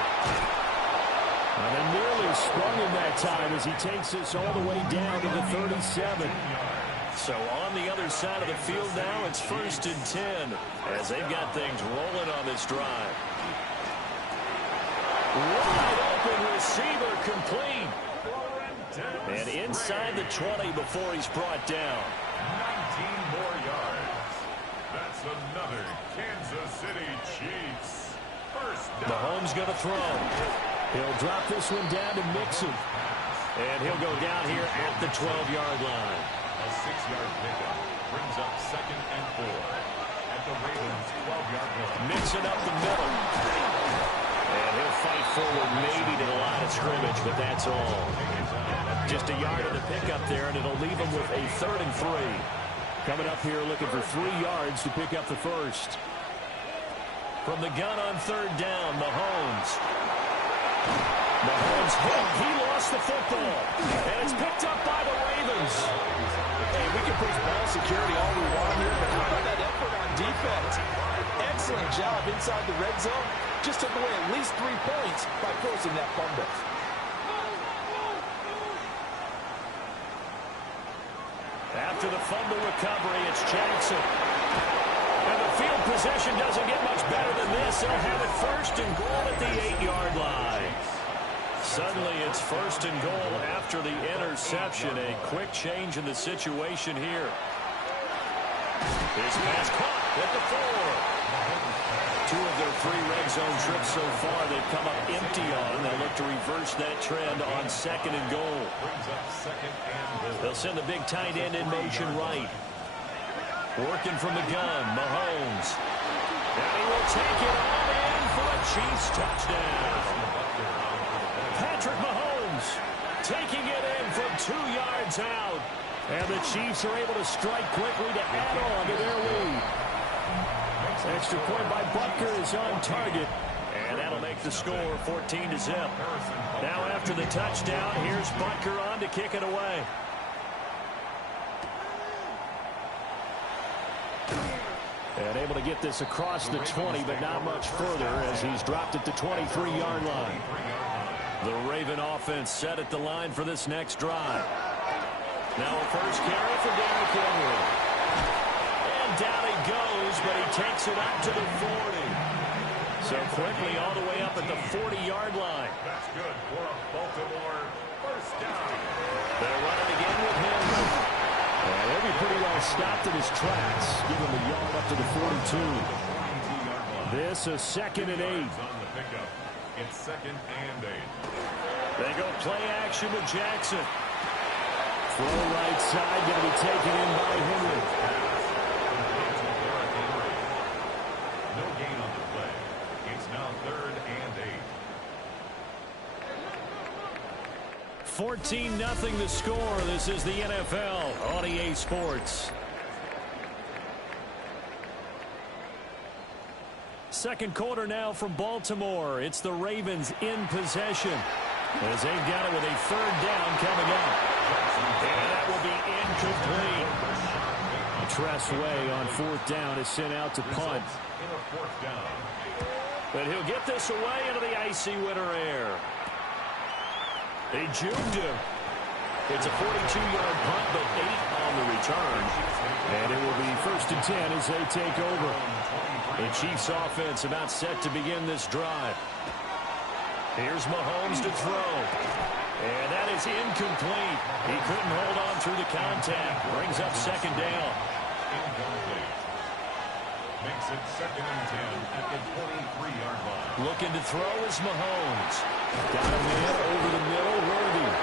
And then nearly sprung him that time as he takes this all the way down to the 37. So on the other side of the field now, it's first and 10 as they've got things rolling on this drive. Wide open receiver complete. And inside the 20 before he's brought down. 19 more yards. That's another Kansas City Chiefs first down. Mahomes going to throw. He'll drop this one down to Mixon. And he'll go down here at the 12-yard line. A 6-yard pickup brings up second and 4 at the Ravens 12-yard line. Mixon up the middle. And he'll fight forward maybe to the line of scrimmage, but that's all. Just a yard of the pickup there, and it'll leave him with a 3rd and 3. Coming up here looking for 3 yards to pick up the first. From the gun on third down, Mahomes. Mahomes hit. He lost the football. And it's picked up by the Ravens. Hey, we can push ball security all we want here, but how about that effort on defense? Excellent job inside the red zone. Just took away at least 3 points by forcing that fumble. After the fumble recovery, it's Jackson. And the field possession doesn't get much better than this. They'll have it first and goal at the 8-yard line. Suddenly, it's first and goal after the interception. A quick change in the situation here. His pass caught at the 4. 2 of their 3 red zone trips so far, they've come up empty on. They'll look to reverse that trend on second and goal. Brings up second and goal. They'll send the big tight end in motion right. Working from the gun, Mahomes. And he will take it all in for a Chiefs touchdown. Patrick Mahomes taking it in from 2 yards out. And the Chiefs are able to strike quickly to add on to their lead. Extra point by Butker is on target. And that'll make the score 14-0. Now after the touchdown, here's Butker on to kick it away. And able to get this across the 20, but not much further as he's dropped at the 23-yard line. The Raven offense set at the line for this next drive. Now a first carry for Derrick Henry. And down he goes, but he takes it up to the 40. So quickly all the way up at the 40-yard line. That's good for a Baltimore first down. They're running again with Henry. And he'll be pretty well stopped in his tracks. Give him a yard up to the 42. This is 2nd and 8. On the pickup. It's 2nd and 8. They go play action with Jackson. Throw right side, going to be taken in by Henry. No gain on the play. It's now 3rd and 8. 14-0 the score. This is the NFL on EA Sports. Second quarter now from Baltimore. It's the Ravens in possession as they've got it with a 3rd down coming up. And that will be incomplete. Tress Way on 4th down is sent out to punt. In a 4th down. But he'll get this away into the icy winter air. They jumed him. It's a 42-yard punt, but 8 on the return. And it will be 1st and 10 as they take over. The Chiefs offense about set to begin this drive. Here's Mahomes to throw. And that is incomplete. He couldn't hold on through the contact. Brings up 2nd down. Incomplete. Makes it 2nd and 10 at the 23-yard line. Looking to throw is Mahomes. Got him in over the middle. Worthy.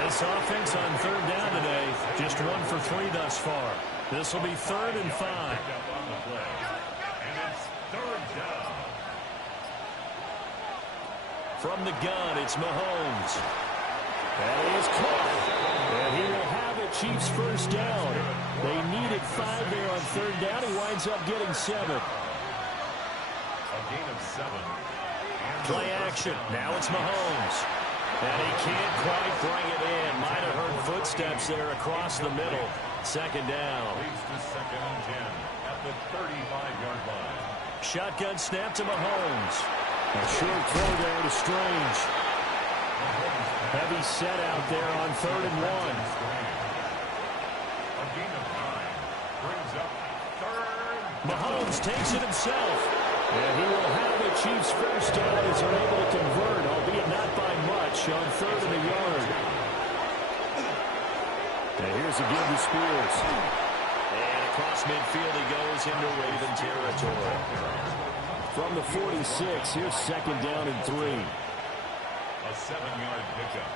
This offense on 3rd down today, just 1 for 3 thus far. This will be 3rd and 5. And it's 3rd down. From the gun, it's Mahomes. That is caught. And he will have a Chiefs 1st down. They needed 5 there on 3rd down. He winds up getting 7. A gain of 7. Play action. Now it's Mahomes. And he can't quite bring it in. Might have heard footsteps there across the middle. 2nd down. Leads to 2nd and 10 at the 35-yard line. Shotgun snap to Mahomes. A short throw there to Strange. Heavy set out there on 3rd and 1. A gain of 9 brings up 3rd. Mahomes takes it himself. And he will have the Chiefs 1st down as they're able to convert, albeit not by much, on 3rd and a yard. And here's a give to Spears. And across midfield he goes into Raven territory. From the 46, here's 2nd down and 3. A 7-yard pickup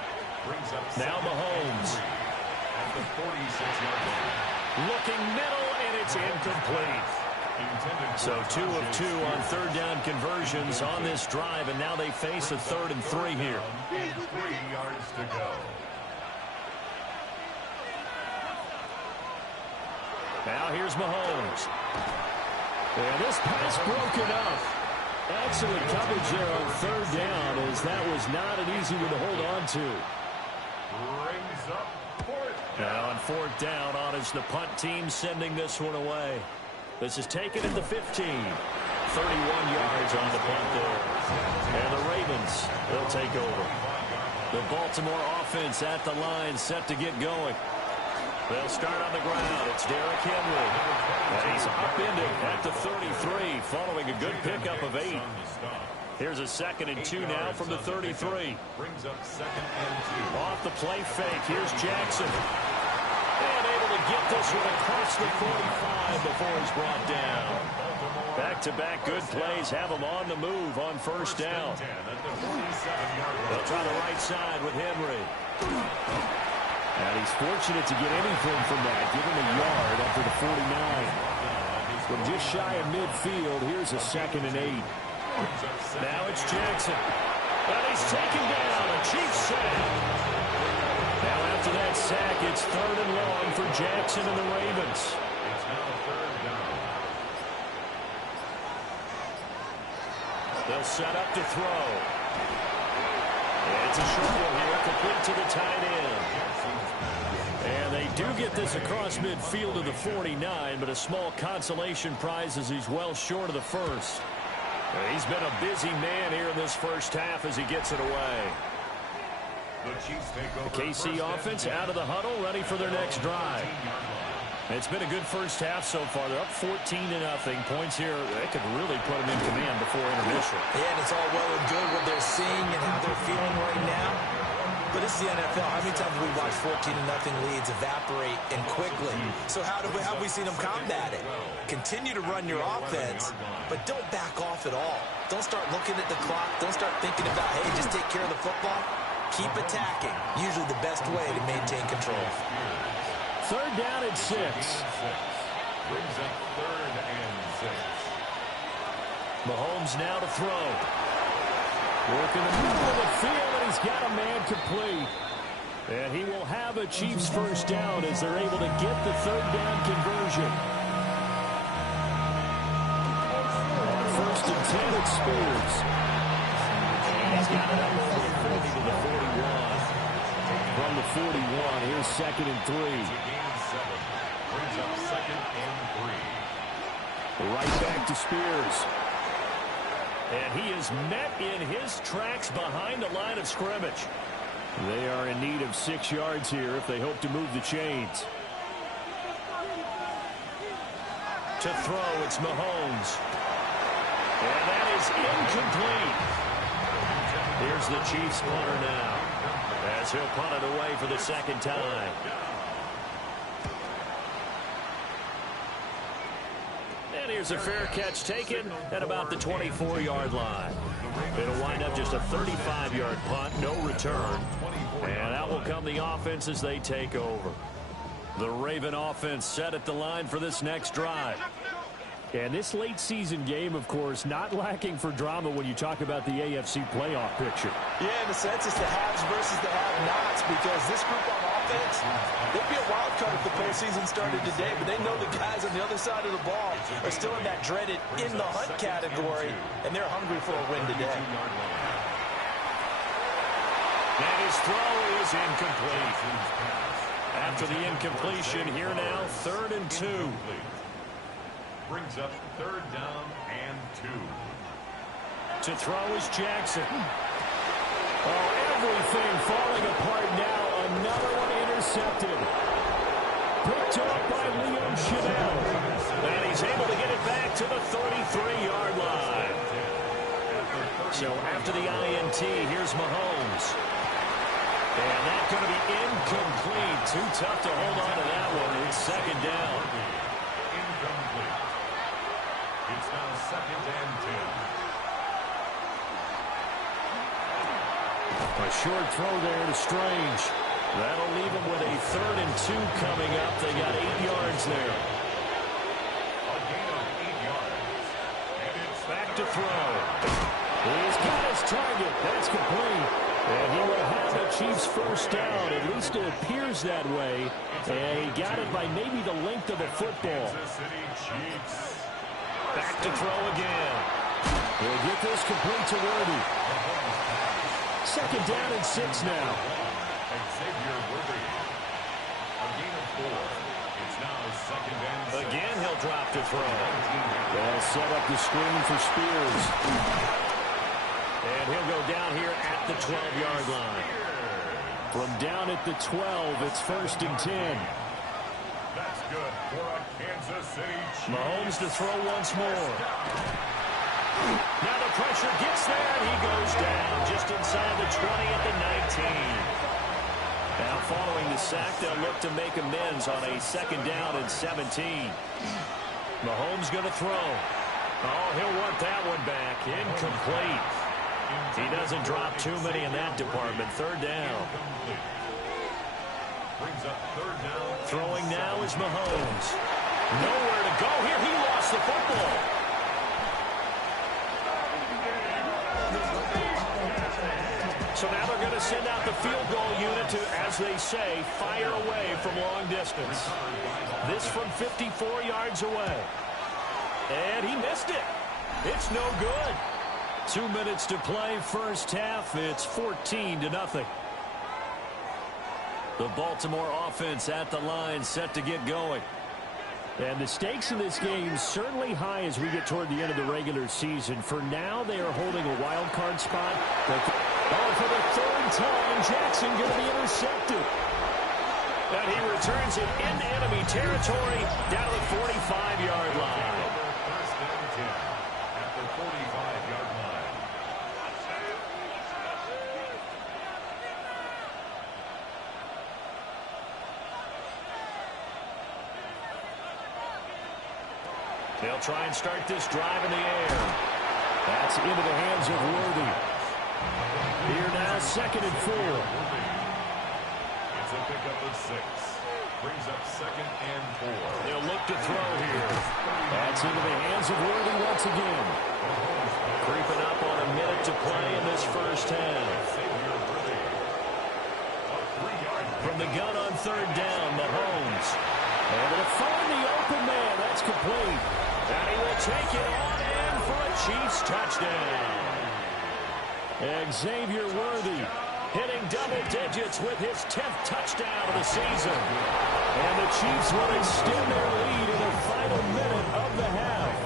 brings up Now Mahomes. at the 46-yard line. Looking middle, and it's incomplete. So 2 of 2 on 3rd down conversions on this drive, and now they face a 3rd and 3 here. And 3 yards to go. Now here's Mahomes. And this pass broken up. Excellent coverage there on 3rd down, as that was not an easy one to hold on to. Brings up 4th. Now on 4th down, on is the punt team sending this one away. This is taken at the 15. 31 yards on the punt there. And the Ravens, they'll take over. The Baltimore offense at the line, set to get going. They'll start on the ground. It's Derrick Henry. And he's upended at the 33, following a good pickup of 8. Here's a 2nd and 2 now from the 33. Brings up 2nd and 2. Off the play fake, here's Jackson. And able to get this one across the 45 before he's brought down. Back-to-back good plays have him on the move on 1st down. They'll try the right side with Henry. And he's fortunate to get anything from that. Give him a yard up to the 49. From just shy of midfield, here's a 2nd and 8. Now it's Jackson. And he's taken down. A Chiefs sack. Now after that sack, it's 3rd and long for Jackson and the Ravens. It's now 3rd down. They'll set up to throw. It's a short one here, complete to the tight end. And they do get this across midfield to the 49, but a small consolation prize as he's well short of the 1st. He's been a busy man here in this 1st half as he gets it away. The Chiefs take over. KC offense out of the huddle, ready for their next drive. It's been a good 1st half so far. They're up 14-0. Points here, they could really put them in command before intermission. Yeah, and it's all well and good what they're seeing and how they're feeling right now. but this is the NFL. How many times have we watched 14-0 leads evaporate and quickly? So how have we seen them combat it? Continue to run your offense, but don't back off at all. Don't start looking at the clock. Don't start thinking about, hey, just take care of the football. Keep attacking. Usually the best way to maintain control. 3rd down and 6. Brings up 3rd and 6. Mahomes now to throw. Working the middle of the field, and he's got a man complete. And he will have a Chiefs first down as they're able to get the 3rd down conversion. On 1st and 10, it's Spears. He's got it up over 40 to the 41. From the 41, here's 2nd and 3. Gain 7. Brings up 2nd and 3. Right back to Spears. And he is met in his tracks behind the line of scrimmage. They are in need of 6 yards here if they hope to move the chains. To throw, it's Mahomes. And that is incomplete. Here's the Chiefs punter now, as he'll punt it away for the 2nd time. And here's a fair catch taken at about the 24-yard line. It'll wind up just a 35-yard punt, no return. And out will come the offense as they take over. The Raven offense set at the line for this next drive. And this late season game, of course, not lacking for drama when you talk about the AFC playoff picture. Yeah, in a sense, it's the haves versus the have-nots, because this group on offense, they'd be a wild card if the postseason started today, but they know the guys on the other side of the ball are still in that dreaded in-the-hunt category, and they're hungry for a win today. And his throw is incomplete. After the incompletion, here now, 3rd and 2. Brings up 3rd down and 2. To throw is Jackson. Oh, everything falling apart now. Another one intercepted. Picked up by Leo Chanel. And he's able to get it back to the 33-yard line. So after the INT, here's Mahomes. And that's going to be incomplete. Too tough to hold on to that one. It's 2nd down. Incomplete. It's now 2nd and 10. A short throw there to Strange. That'll leave him with a 3rd and 2 coming up. They got 8 yards there. A gain of 8 yards. And it's Back to throw. He's got his target. That's complete. And he will have the Chiefs first down. At least it appears that way. And he got it by maybe the length of a football. Kansas City Chiefs. Back to throw again. He'll get this complete to Worthy. 2nd down and 6 now. Xavier Worthy. A gain of 4. It's now 2nd and 6. Again, he'll drop to throw. They'll set up the screen for Spears. And he'll go down here at the 12-yard line. From down at the 12, it's 1st and 10. That's good for a Kansas City Chiefs. Mahomes to throw once more. Now the pressure gets there, and he goes down just inside the 20 at the 19. Now following the sack, they'll look to make amends on a 2nd down and 17. Mahomes going to throw. Oh, he'll want that one back. Incomplete. He doesn't drop too many in that department. 3rd down. Brings up 3rd down. Throwing now is Mahomes. Nowhere to go here. He lost the football. So now they're going to send out the field goal unit to, as they say, fire away from long distance. This from 54 yards away. And he missed it. It's no good. 2 minutes to play, first half. It's 14-0. The Baltimore offense at the line, set to get going. And the stakes in this game certainly high as we get toward the end of the regular season. For now, they are holding a wild card spot. For the 3rd time, Jackson going to be intercepted. And he returns it into enemy territory down to the 45-yard line. First and 10 at the 45-yard line. They'll try and start this drive in the air. That's into the hands of Worthy. Here now, 2nd and 4. It's a pickup of 6. Brings up 2nd and 4. They'll look to throw here. That's into the hands of Worthy once again. Creeping up on a minute to play in this first half. From the gun on 3rd down, Mahomes. Able to find the open man. That's complete. And he will take it on in for a Chiefs touchdown. Xavier Worthy hitting double digits with his 10th touchdown of the season. And the Chiefs will extend their lead in the final minute of the half.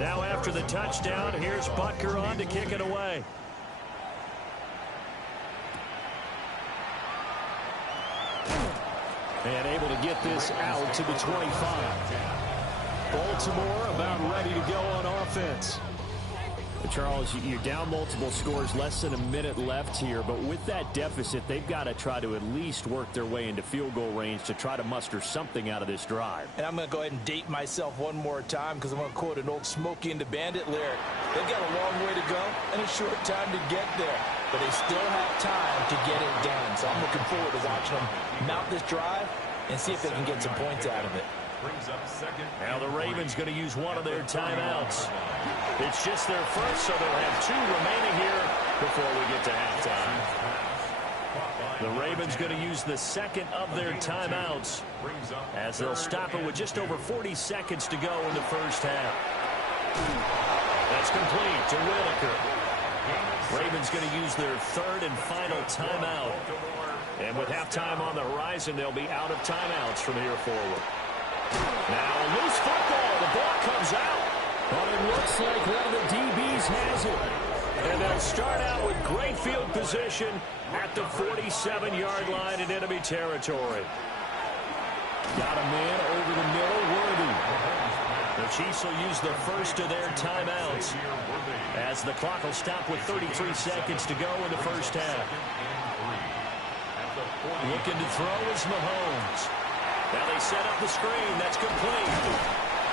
Now after the touchdown, here's Butker on to kick it away. And able to get this out to the 25. Baltimore about ready to go on offense. Charles, you're down multiple scores, less than a minute left here, but with that deficit, they've got to try to at least work their way into field goal range to try to muster something out of this drive. And I'm going to go ahead and date myself one more time because I'm going to quote an old Smokey and the Bandit lyric. They've got a long way to go and a short time to get there, but they still have time to get it done. So I'm looking forward to watching them mount this drive and see if they can get some points out of it. Brings up 2nd. Now the Ravens going to use one of their timeouts. It's just their first, so they'll have 2 remaining here before we get to halftime. The Ravens going to use the 2nd of their timeouts as they'll stop it with just over 40 seconds to go in the first half. That's complete to Whitaker. Ravens going to use their 3rd and final timeout. And with halftime on the horizon, they'll be out of timeouts from here forward. Now a loose football. The ball comes out. But it looks like one of the DBs has it. And they'll start out with great field position at the 47-yard line in enemy territory. Got a man over the middle, Worthy. The Chiefs will use the first of their timeouts as the clock will stop with 33 seconds to go in the first half. Looking to throw is Mahomes. Now they set up the screen. That's complete.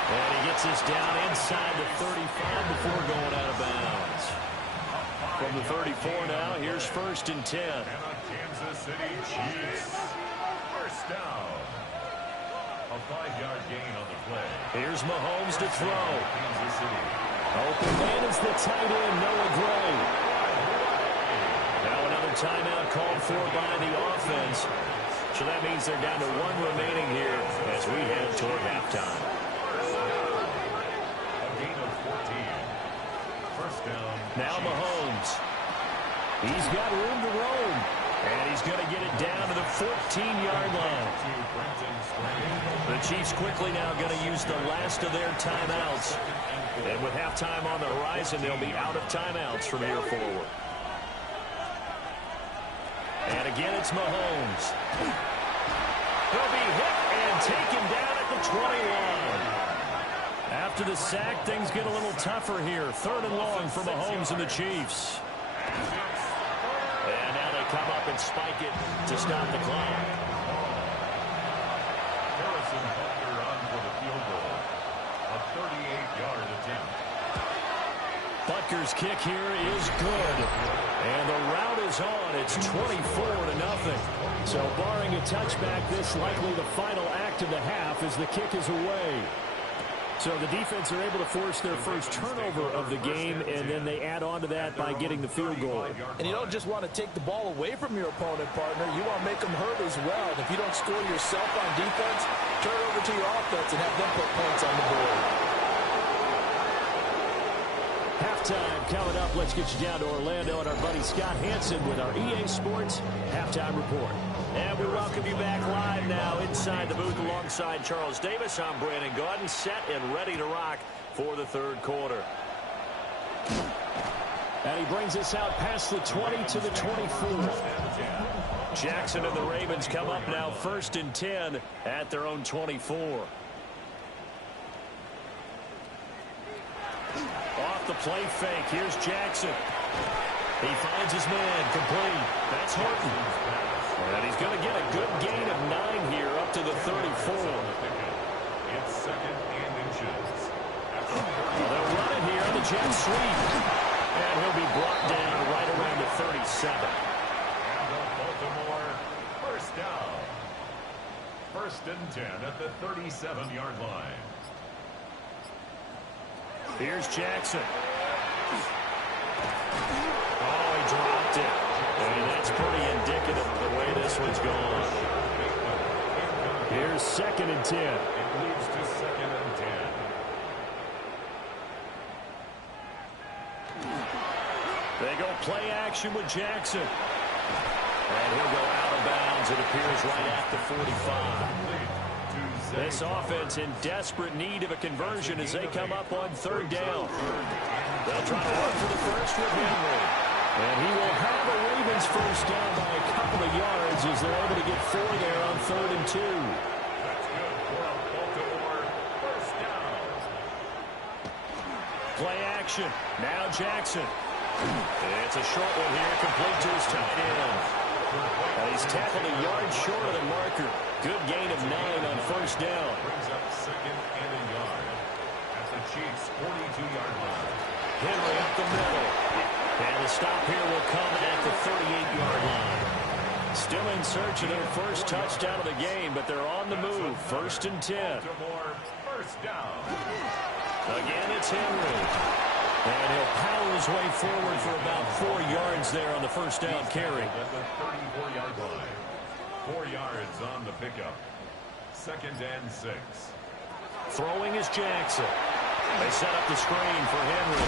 And he gets this down inside the 35 before going out of bounds. From the 34 now, here's 1st and 10. And a Kansas City Chiefs. First down. A 5-yard gain on the play. Here's Mahomes to throw. Kansas City. Open man is the tight end, Noah Gray. Now another timeout called for by the offense. So that means they're down to 1 remaining here as we head toward halftime. A gain of 14. First down. Now Mahomes. He's got room to roam. And he's going to get it down to the 14-yard line. The Chiefs quickly now going to use the last of their timeouts. And with halftime on the horizon, they'll be out of timeouts from here forward. And again, it's Mahomes. He'll be hit and taken down at the 21. After the sack, things get a little tougher here. 3rd and long for Mahomes and the Chiefs. And now they come up and spike it to stop the clock. Harrison Butker on for the field goal. A 38-yard attempt. Butker's kick here is good. And the route is on. It's 24-0. So barring a touchback, this likely the final act of the half as the kick is away. So the defense are able to force their first turnover of the game, and then they add on to that by getting the field goal. And you don't just want to take the ball away from your opponent, partner. You want to make them hurt as well. And if you don't score yourself on defense, turn it over to your offense and have them put points on the board. Halftime coming up. Let's get you down to Orlando and our buddy Scott Hansen with our EA Sports Halftime Report. And we welcome you back live now inside the booth alongside Charles Davis. I'm Brandon Gaudin, set and ready to rock for the 3rd quarter. And he brings us out past the 20 to the 24. Jackson and the Ravens come up now 1st and 10 at their own 24. Off the play fake, here's Jackson. He finds his man, complete. That's Horton. And he's going to get a good gain of 9 here up to the 34. It's second and inches. They'll run it here on the jet sweep. And he'll be brought down right around the 37. And the Baltimore first down. First and 10 at the 37-yard line. Here's Jackson. Oh, he dropped it. And that's pretty indicative of the way this one's gone. Here's second and 10. It leads to second and 10. They go play action with Jackson. And he'll go out of bounds, it appears, right at the 45. This offense in desperate need of a conversion as they come up on third down. They'll try to run for the first with Henry. And he will have a Ravens first down by a couple of yards as they're able to get 4 there on third and 2. That's good for a Baltimore first down. Play action. Now Jackson. It's a short one here, complete to his tight end. And he's tackled a yard short of the marker. Good gain of 9 on first down. Brings up second and a yard at the Chiefs' 42-yard line. Henry up the middle. And the stop here will come at the 38-yard line. Still in search of their first touchdown of the game, but they're on the move. First and 10. Baltimore first down. Again, it's Henry. And he'll power his way forward for about 4 yards there on the first down carry. At the 34-yard line. 4 yards on the pickup. Second and 6. Throwing is Jackson. They set up the screen for Henry.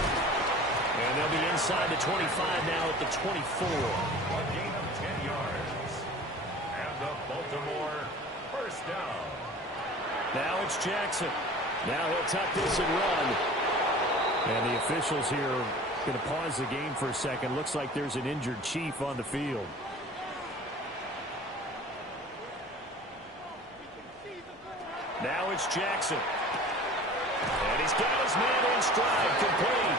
And they'll be inside the 25 now at the 24. A gain of 10 yards. And the Baltimore first down. Now it's Jackson. Now he'll tuck this and run. And the officials here are going to pause the game for a second. Looks like there's an injured Chief on the field. Now it's Jackson. And he's got his man in stride, complete.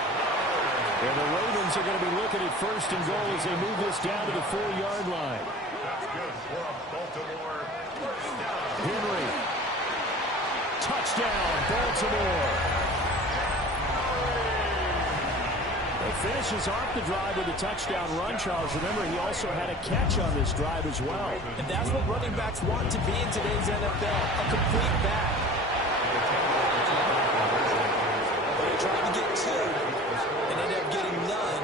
And the Ravens are going to be looking at first and goal as they move this down to the 4-yard line. That's good for a Baltimore first down. Henry. Touchdown, Baltimore. He finishes off the drive with a touchdown run, Charles. Remember, he also had a catch on this drive as well. And that's what running backs want to be in today's NFL, a complete back. But they tried to get 2 and ended up getting none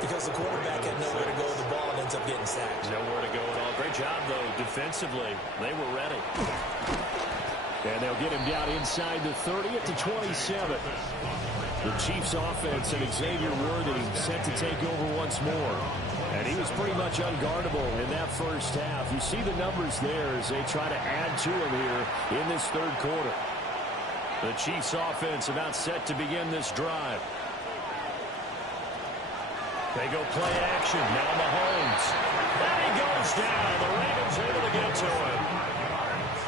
because the quarterback had nowhere to go with the ball and ends up getting sacked. Nowhere to go at all. Great job, though, defensively. They were ready. And they'll get him down inside the 30 at the 27. The Chiefs offense and Xavier Worthy set to take over once more. And he was pretty much unguardable in that first half. You see the numbers there as they try to add to him here in this third quarter. The Chiefs offense about set to begin this drive. They go play action. Now Mahomes. And he goes down. The Ravens able to get to him.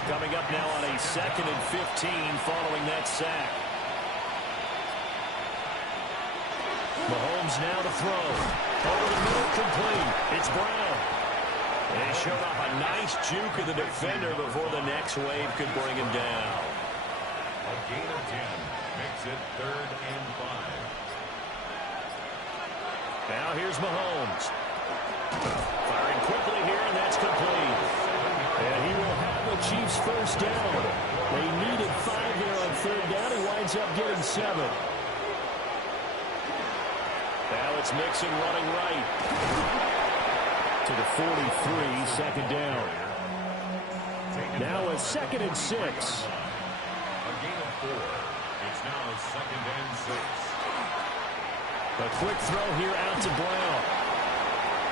Coming up now on a 2nd and 15 following that sack. Mahomes now to throw. Over the middle, complete. It's Brown. And he showed off a nice juke of the defender before the next wave could bring him down. A gain of 10 makes it 3rd and 5. Now here's Mahomes. Firing quickly here, and that's complete. And he will have the Chiefs first down. They needed 5 there on third down. He winds up getting 7. Now it's Mixon running right. To the 43, second down. Now a 2nd and 6. A gain of 4. It's now 2nd and 6. A quick throw here out to Brown.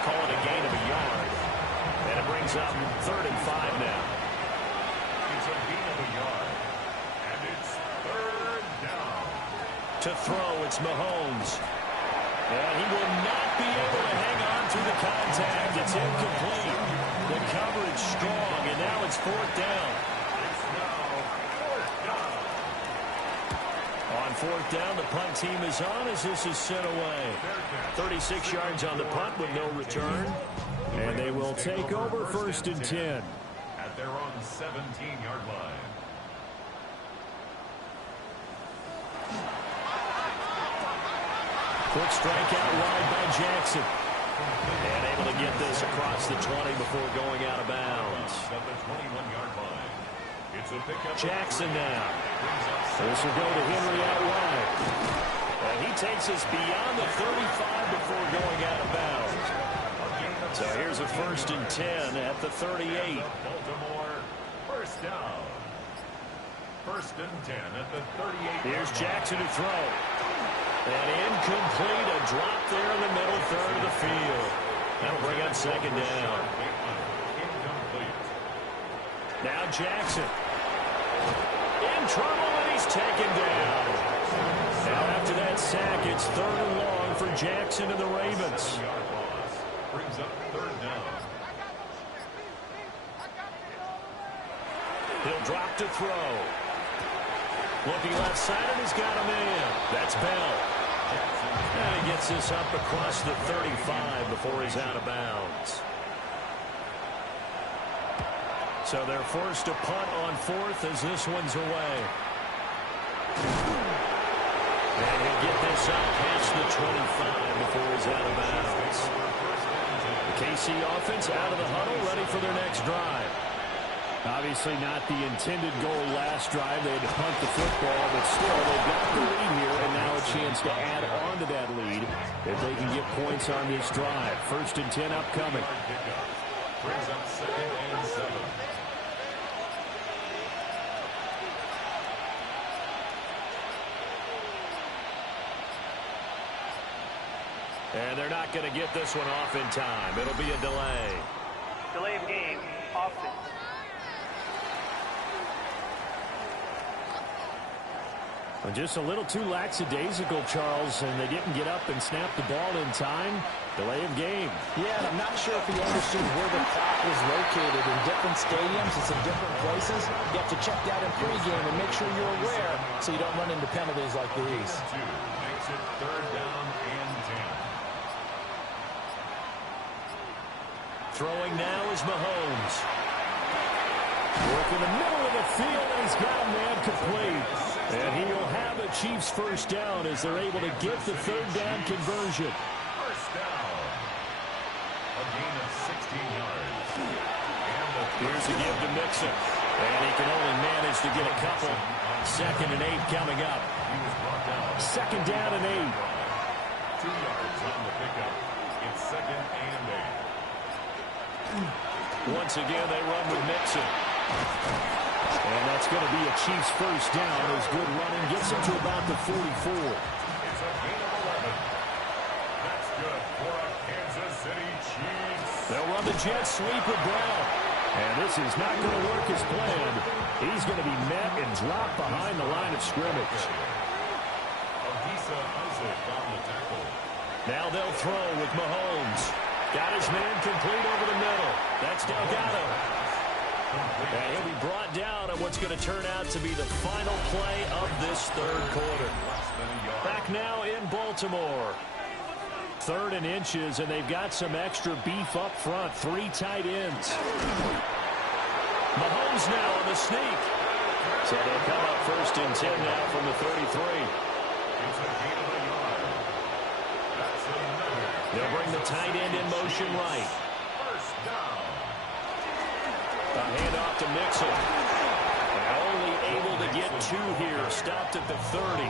Call it a gain of a yard. And it brings up 3rd and 5 now. It's a gain of a yard. And it's 3rd down. To throw, it's Mahomes. And he will not be able to hang on through the contact. It's incomplete. The coverage strong, and now it's 4th down. It's now 4th down. On 4th down, the punt team is on as this is sent away. 36 yards on the punt with no return. And they they will take over first and 10. At their own 17-yard line. Quick strike out wide by Jackson. And able to get this across the 20 before going out of bounds. At the 21-yard line. It's a pickup. Jackson now. This will go to Henry out wide. And he takes us beyond the 35 before going out of bounds. So here's a first and 10 at the 38. Baltimore, first down. First and 10 at the 38. Here's Jackson to throw. And incomplete, a drop there in the middle third of the field. That'll bring up second down. Incomplete. Now Jackson. In trouble, and he's taken down. Now after that sack, it's third and long for Jackson and the Ravens. 7-yard loss brings up third down. He'll drop to throw. Looking left side, and he's got a man. That's Bell. And he gets this up across the 35 before he's out of bounds. So they're forced to punt on fourth as this one's away. And he'll get this up past the 25 before he's out of bounds. The KC offense out of the huddle, ready for their next drive. Obviously not the intended goal last drive. They had to punt the football, but still they've got the lead here, and now a chance to add on to that lead if they can get points on this drive. First and 10 upcoming. Brings up second and 7. And they're not going to get this one off in time. It'll be a delay. Delay of game, offense. Just a little too lackadaisical, Charles, and they didn't get up and snap the ball in time. Delay of game. Yeah, and I'm not sure if he understood where the clock was located. In different stadiums, it's in different places. You have to check that in pregame and make sure you're aware so you don't run into penalties like these. 2 makes it third down and 10. Throwing now is Mahomes. Work in the middle of the field, and he's got a man complete. And he'll have a Chiefs first down as they're able to get the third down conversion. First down. A gain of 16 yards. Here's a give to Mixon. And he can only manage to get a couple. Second and 8 coming up. He was brought down. Second down and 8. 2 yards on the pickup. It's second and 8. Once again, they run with Mixon. And that's going to be a Chiefs first down as good running gets him to about the 44. It's a gain of 11. That's good for a Kansas City Chiefs. They'll run the jet sweep with Brown. And this is not going to work as planned. He's going to be met and dropped behind the line of scrimmage. Adisa Isaac on the tackle. Now they'll throw with Mahomes. Got his man complete over the middle. That's Delgado. And he'll be brought down on what's going to turn out to be the final play of this third quarter. Back now in Baltimore. Third and inches, and they've got some extra beef up front. 3 tight ends. Mahomes now on the sneak. So they'll come up first and 10 now from the 33. It's a gain of a yard. That's another. They'll bring the tight end in motion right. First down. A handoff to Mixon. And only able to get 2 here. Stopped at the 30.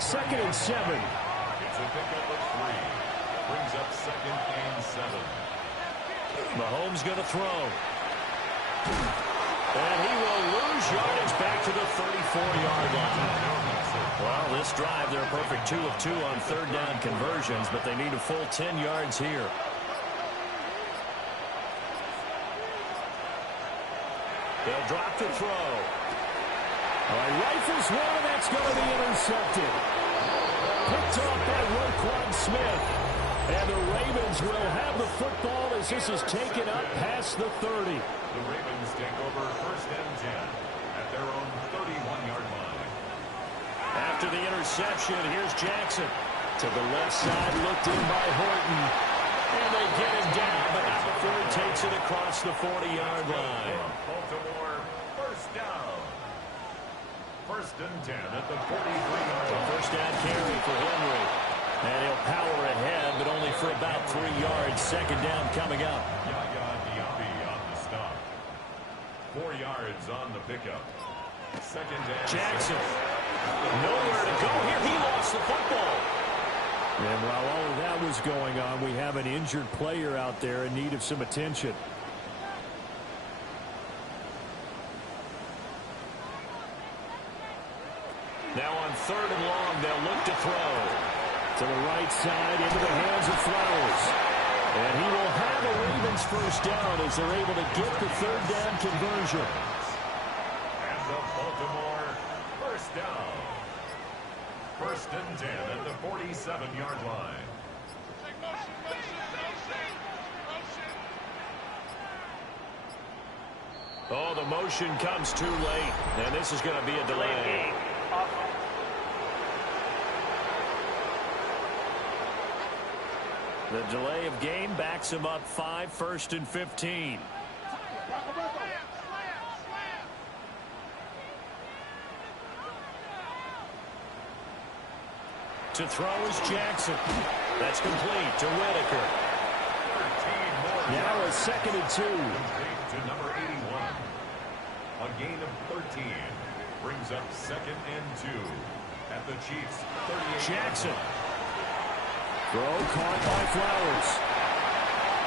Second and 7. It's a pickup of 3. Brings up second and 7. Mahomes going to throw. And he will lose yardage back to the 34-yard line. Well, this drive, they're a perfect 2 of 2 on third down conversions, but they need a full 10 yards here. They'll drop to throw. All right, rifles one, and that's going to be intercepted. Picked off by Roquan Smith. And the Ravens will have the football as this is taken up past the 30. The Ravens take over first and 10 at their own 31-yard line. After the interception, here's Jackson. To the left side, looked in by Horton. And they get him down, but not before takes it across the 40-yard line. Baltimore, first down. First and 10 at the 43-yard line. First down carry for Henry. And he'll power ahead, but only for about 3 yards. Second down coming up. Yaya Diaby on the stop. 4 yards on the pickup. Second and Jackson. Nowhere to go here. He lost the football. And while all of that was going on, we have an injured player out there in need of some attention. Now on 3rd and long, they'll look to throw. To the right side, into the hands of Flowers. And he will have a Ravens first down as they're able to get the 3rd down conversion. And the Baltimore first down. First and 10 at the 47-yard line. Oh, the motion comes too late. And this is going to be a delay. The delay of game backs him up 5, 1st and 15. To throw is Jackson. That's complete to Whitaker. Now a 2nd and 2. To number 81. A gain of 13 brings up 2nd and 2 at the Chiefs' 38. Jackson. Throw caught by Flowers.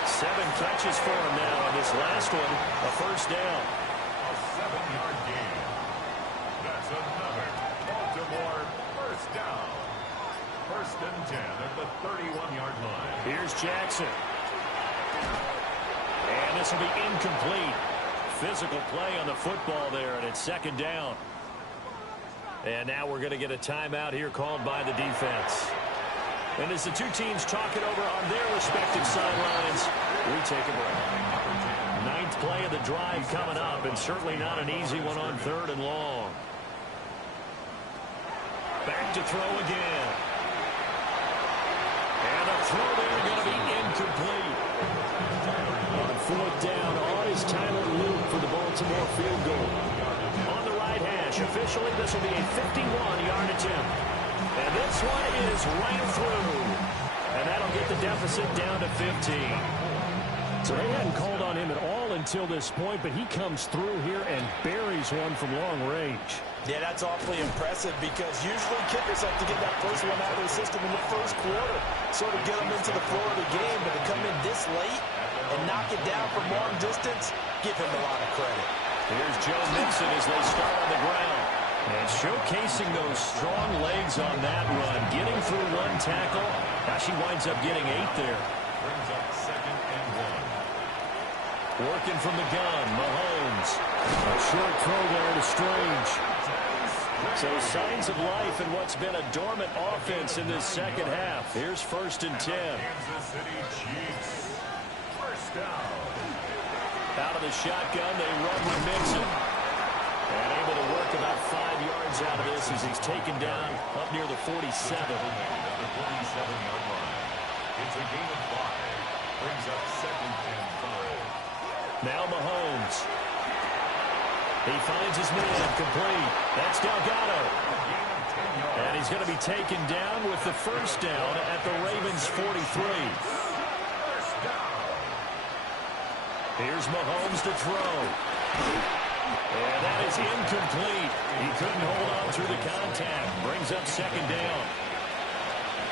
7 catches for him now, and this last one, a first down. A 7-yard gain. That's another Baltimore first down. First and 10 at the 31-yard line. Here's Jackson. And this will be incomplete. Physical play on the football there, and it's 2nd down. And now we're going to get a timeout here called by the defense. And as the two teams talk it over on their respective sidelines, we take a break. 9th play of the drive coming up, and certainly not an easy one on 3rd and long. Back to throw again. And a throw there going to be incomplete. On 4th down, on is Tyler Luke for the Baltimore field goal. On the right hash, officially this will be a 51-yard attempt. And this one is right through. And that'll get the deficit down to 15. So they hadn't called on him at all until this point, but he comes through here and buries one from long range. Yeah, that's awfully impressive because usually kickers like to get that first one out of the system in the first quarter, sort of get them into the flow of the game, but to come in this late and knock it down from long distance, give him a lot of credit. Here's Joe Mixon as they start on the ground. And showcasing those strong legs on that run, getting through 1 tackle. Now she winds up getting 8 there. Brings up 2nd and 1. Working from the gun, Mahomes. A short throw there to Strange. So signs of life in what's been a dormant offense in this 2nd half. Here's 1st and 10. Kansas City Chiefs. First down. Out of the shotgun, they run with Mixon. And able to work about 5 yards out of this as he's taken down up near the 47. At the 47-yard line. It's a gain of 5. Brings up 2nd and 5. Now Mahomes. He finds his man complete. That's Delgado. And he's going to be taken down with the first down at the Ravens' 43. Here's Mahomes to throw. And that is incomplete. He couldn't hold on through the contact. Brings up 2nd down.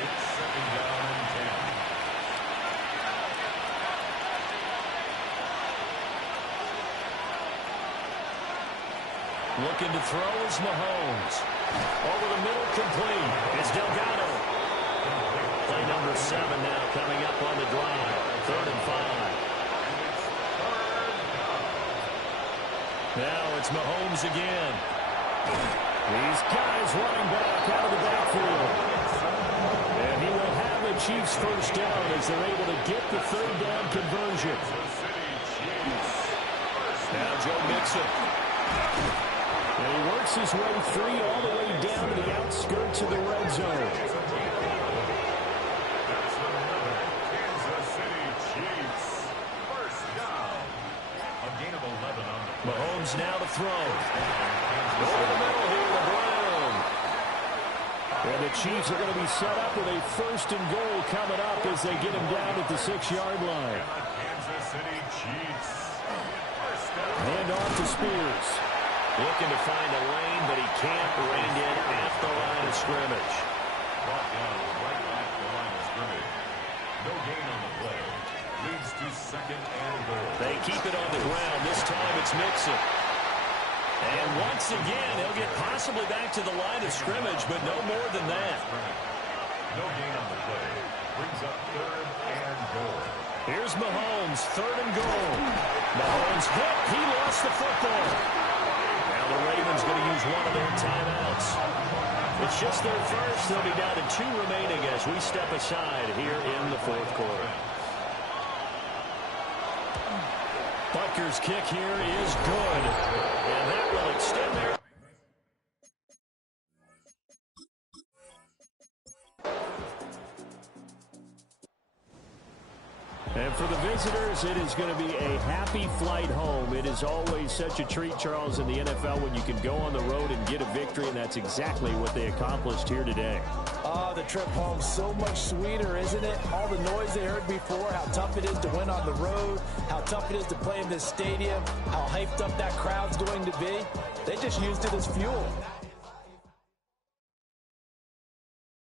It's 2nd down and 10. Looking to throw is Mahomes. Over the middle, complete. It's Delgado. Play number 7 now coming up on the drive. 3rd and 5. Now it's Mahomes again. These guys running back out of the backfield. And he will have the Chiefs first down as they're able to get the 3rd down conversion. Now Joe Mixon. And he works his way free all the way down to the outskirts of the red zone. That's another Kansas City Chiefs first down. Mahomes now to throw. Over the middle here to Brown. And the Chiefs are going to be set up with a 1st and goal coming up as they get him down at the 6-yard line. Kansas City Chiefs. Hand off to Spears. Looking to find a lane, but he can't. Reined in at the line of scrimmage. Brought down right at the line of scrimmage. No gain on the play. Leads to 2nd and goal. They keep it on the ground. This time it's Mixon. And once again, he'll get possibly back to the line of scrimmage, but no more than that. No gain on the play. Brings up 3rd and goal. Here's Mahomes, 3rd and goal. Mahomes hit. He lost the football. Now the Ravens going to use one of their timeouts. It's just their first. They'll be down to 2 remaining as we step aside here in the 4th quarter. Butker's kick here is good. And that will extend their... And for the visitors, it is going to be a happy flight home. It is always such a treat, Charles, in the NFL when you can go on the road and get a victory, and that's exactly what they accomplished here today. The trip home so much sweeter, isn't it? All the noise they heard before, how tough it is to win on the road, how tough it is to play in this stadium, how hyped up that crowd's going to be. They just used it as fuel.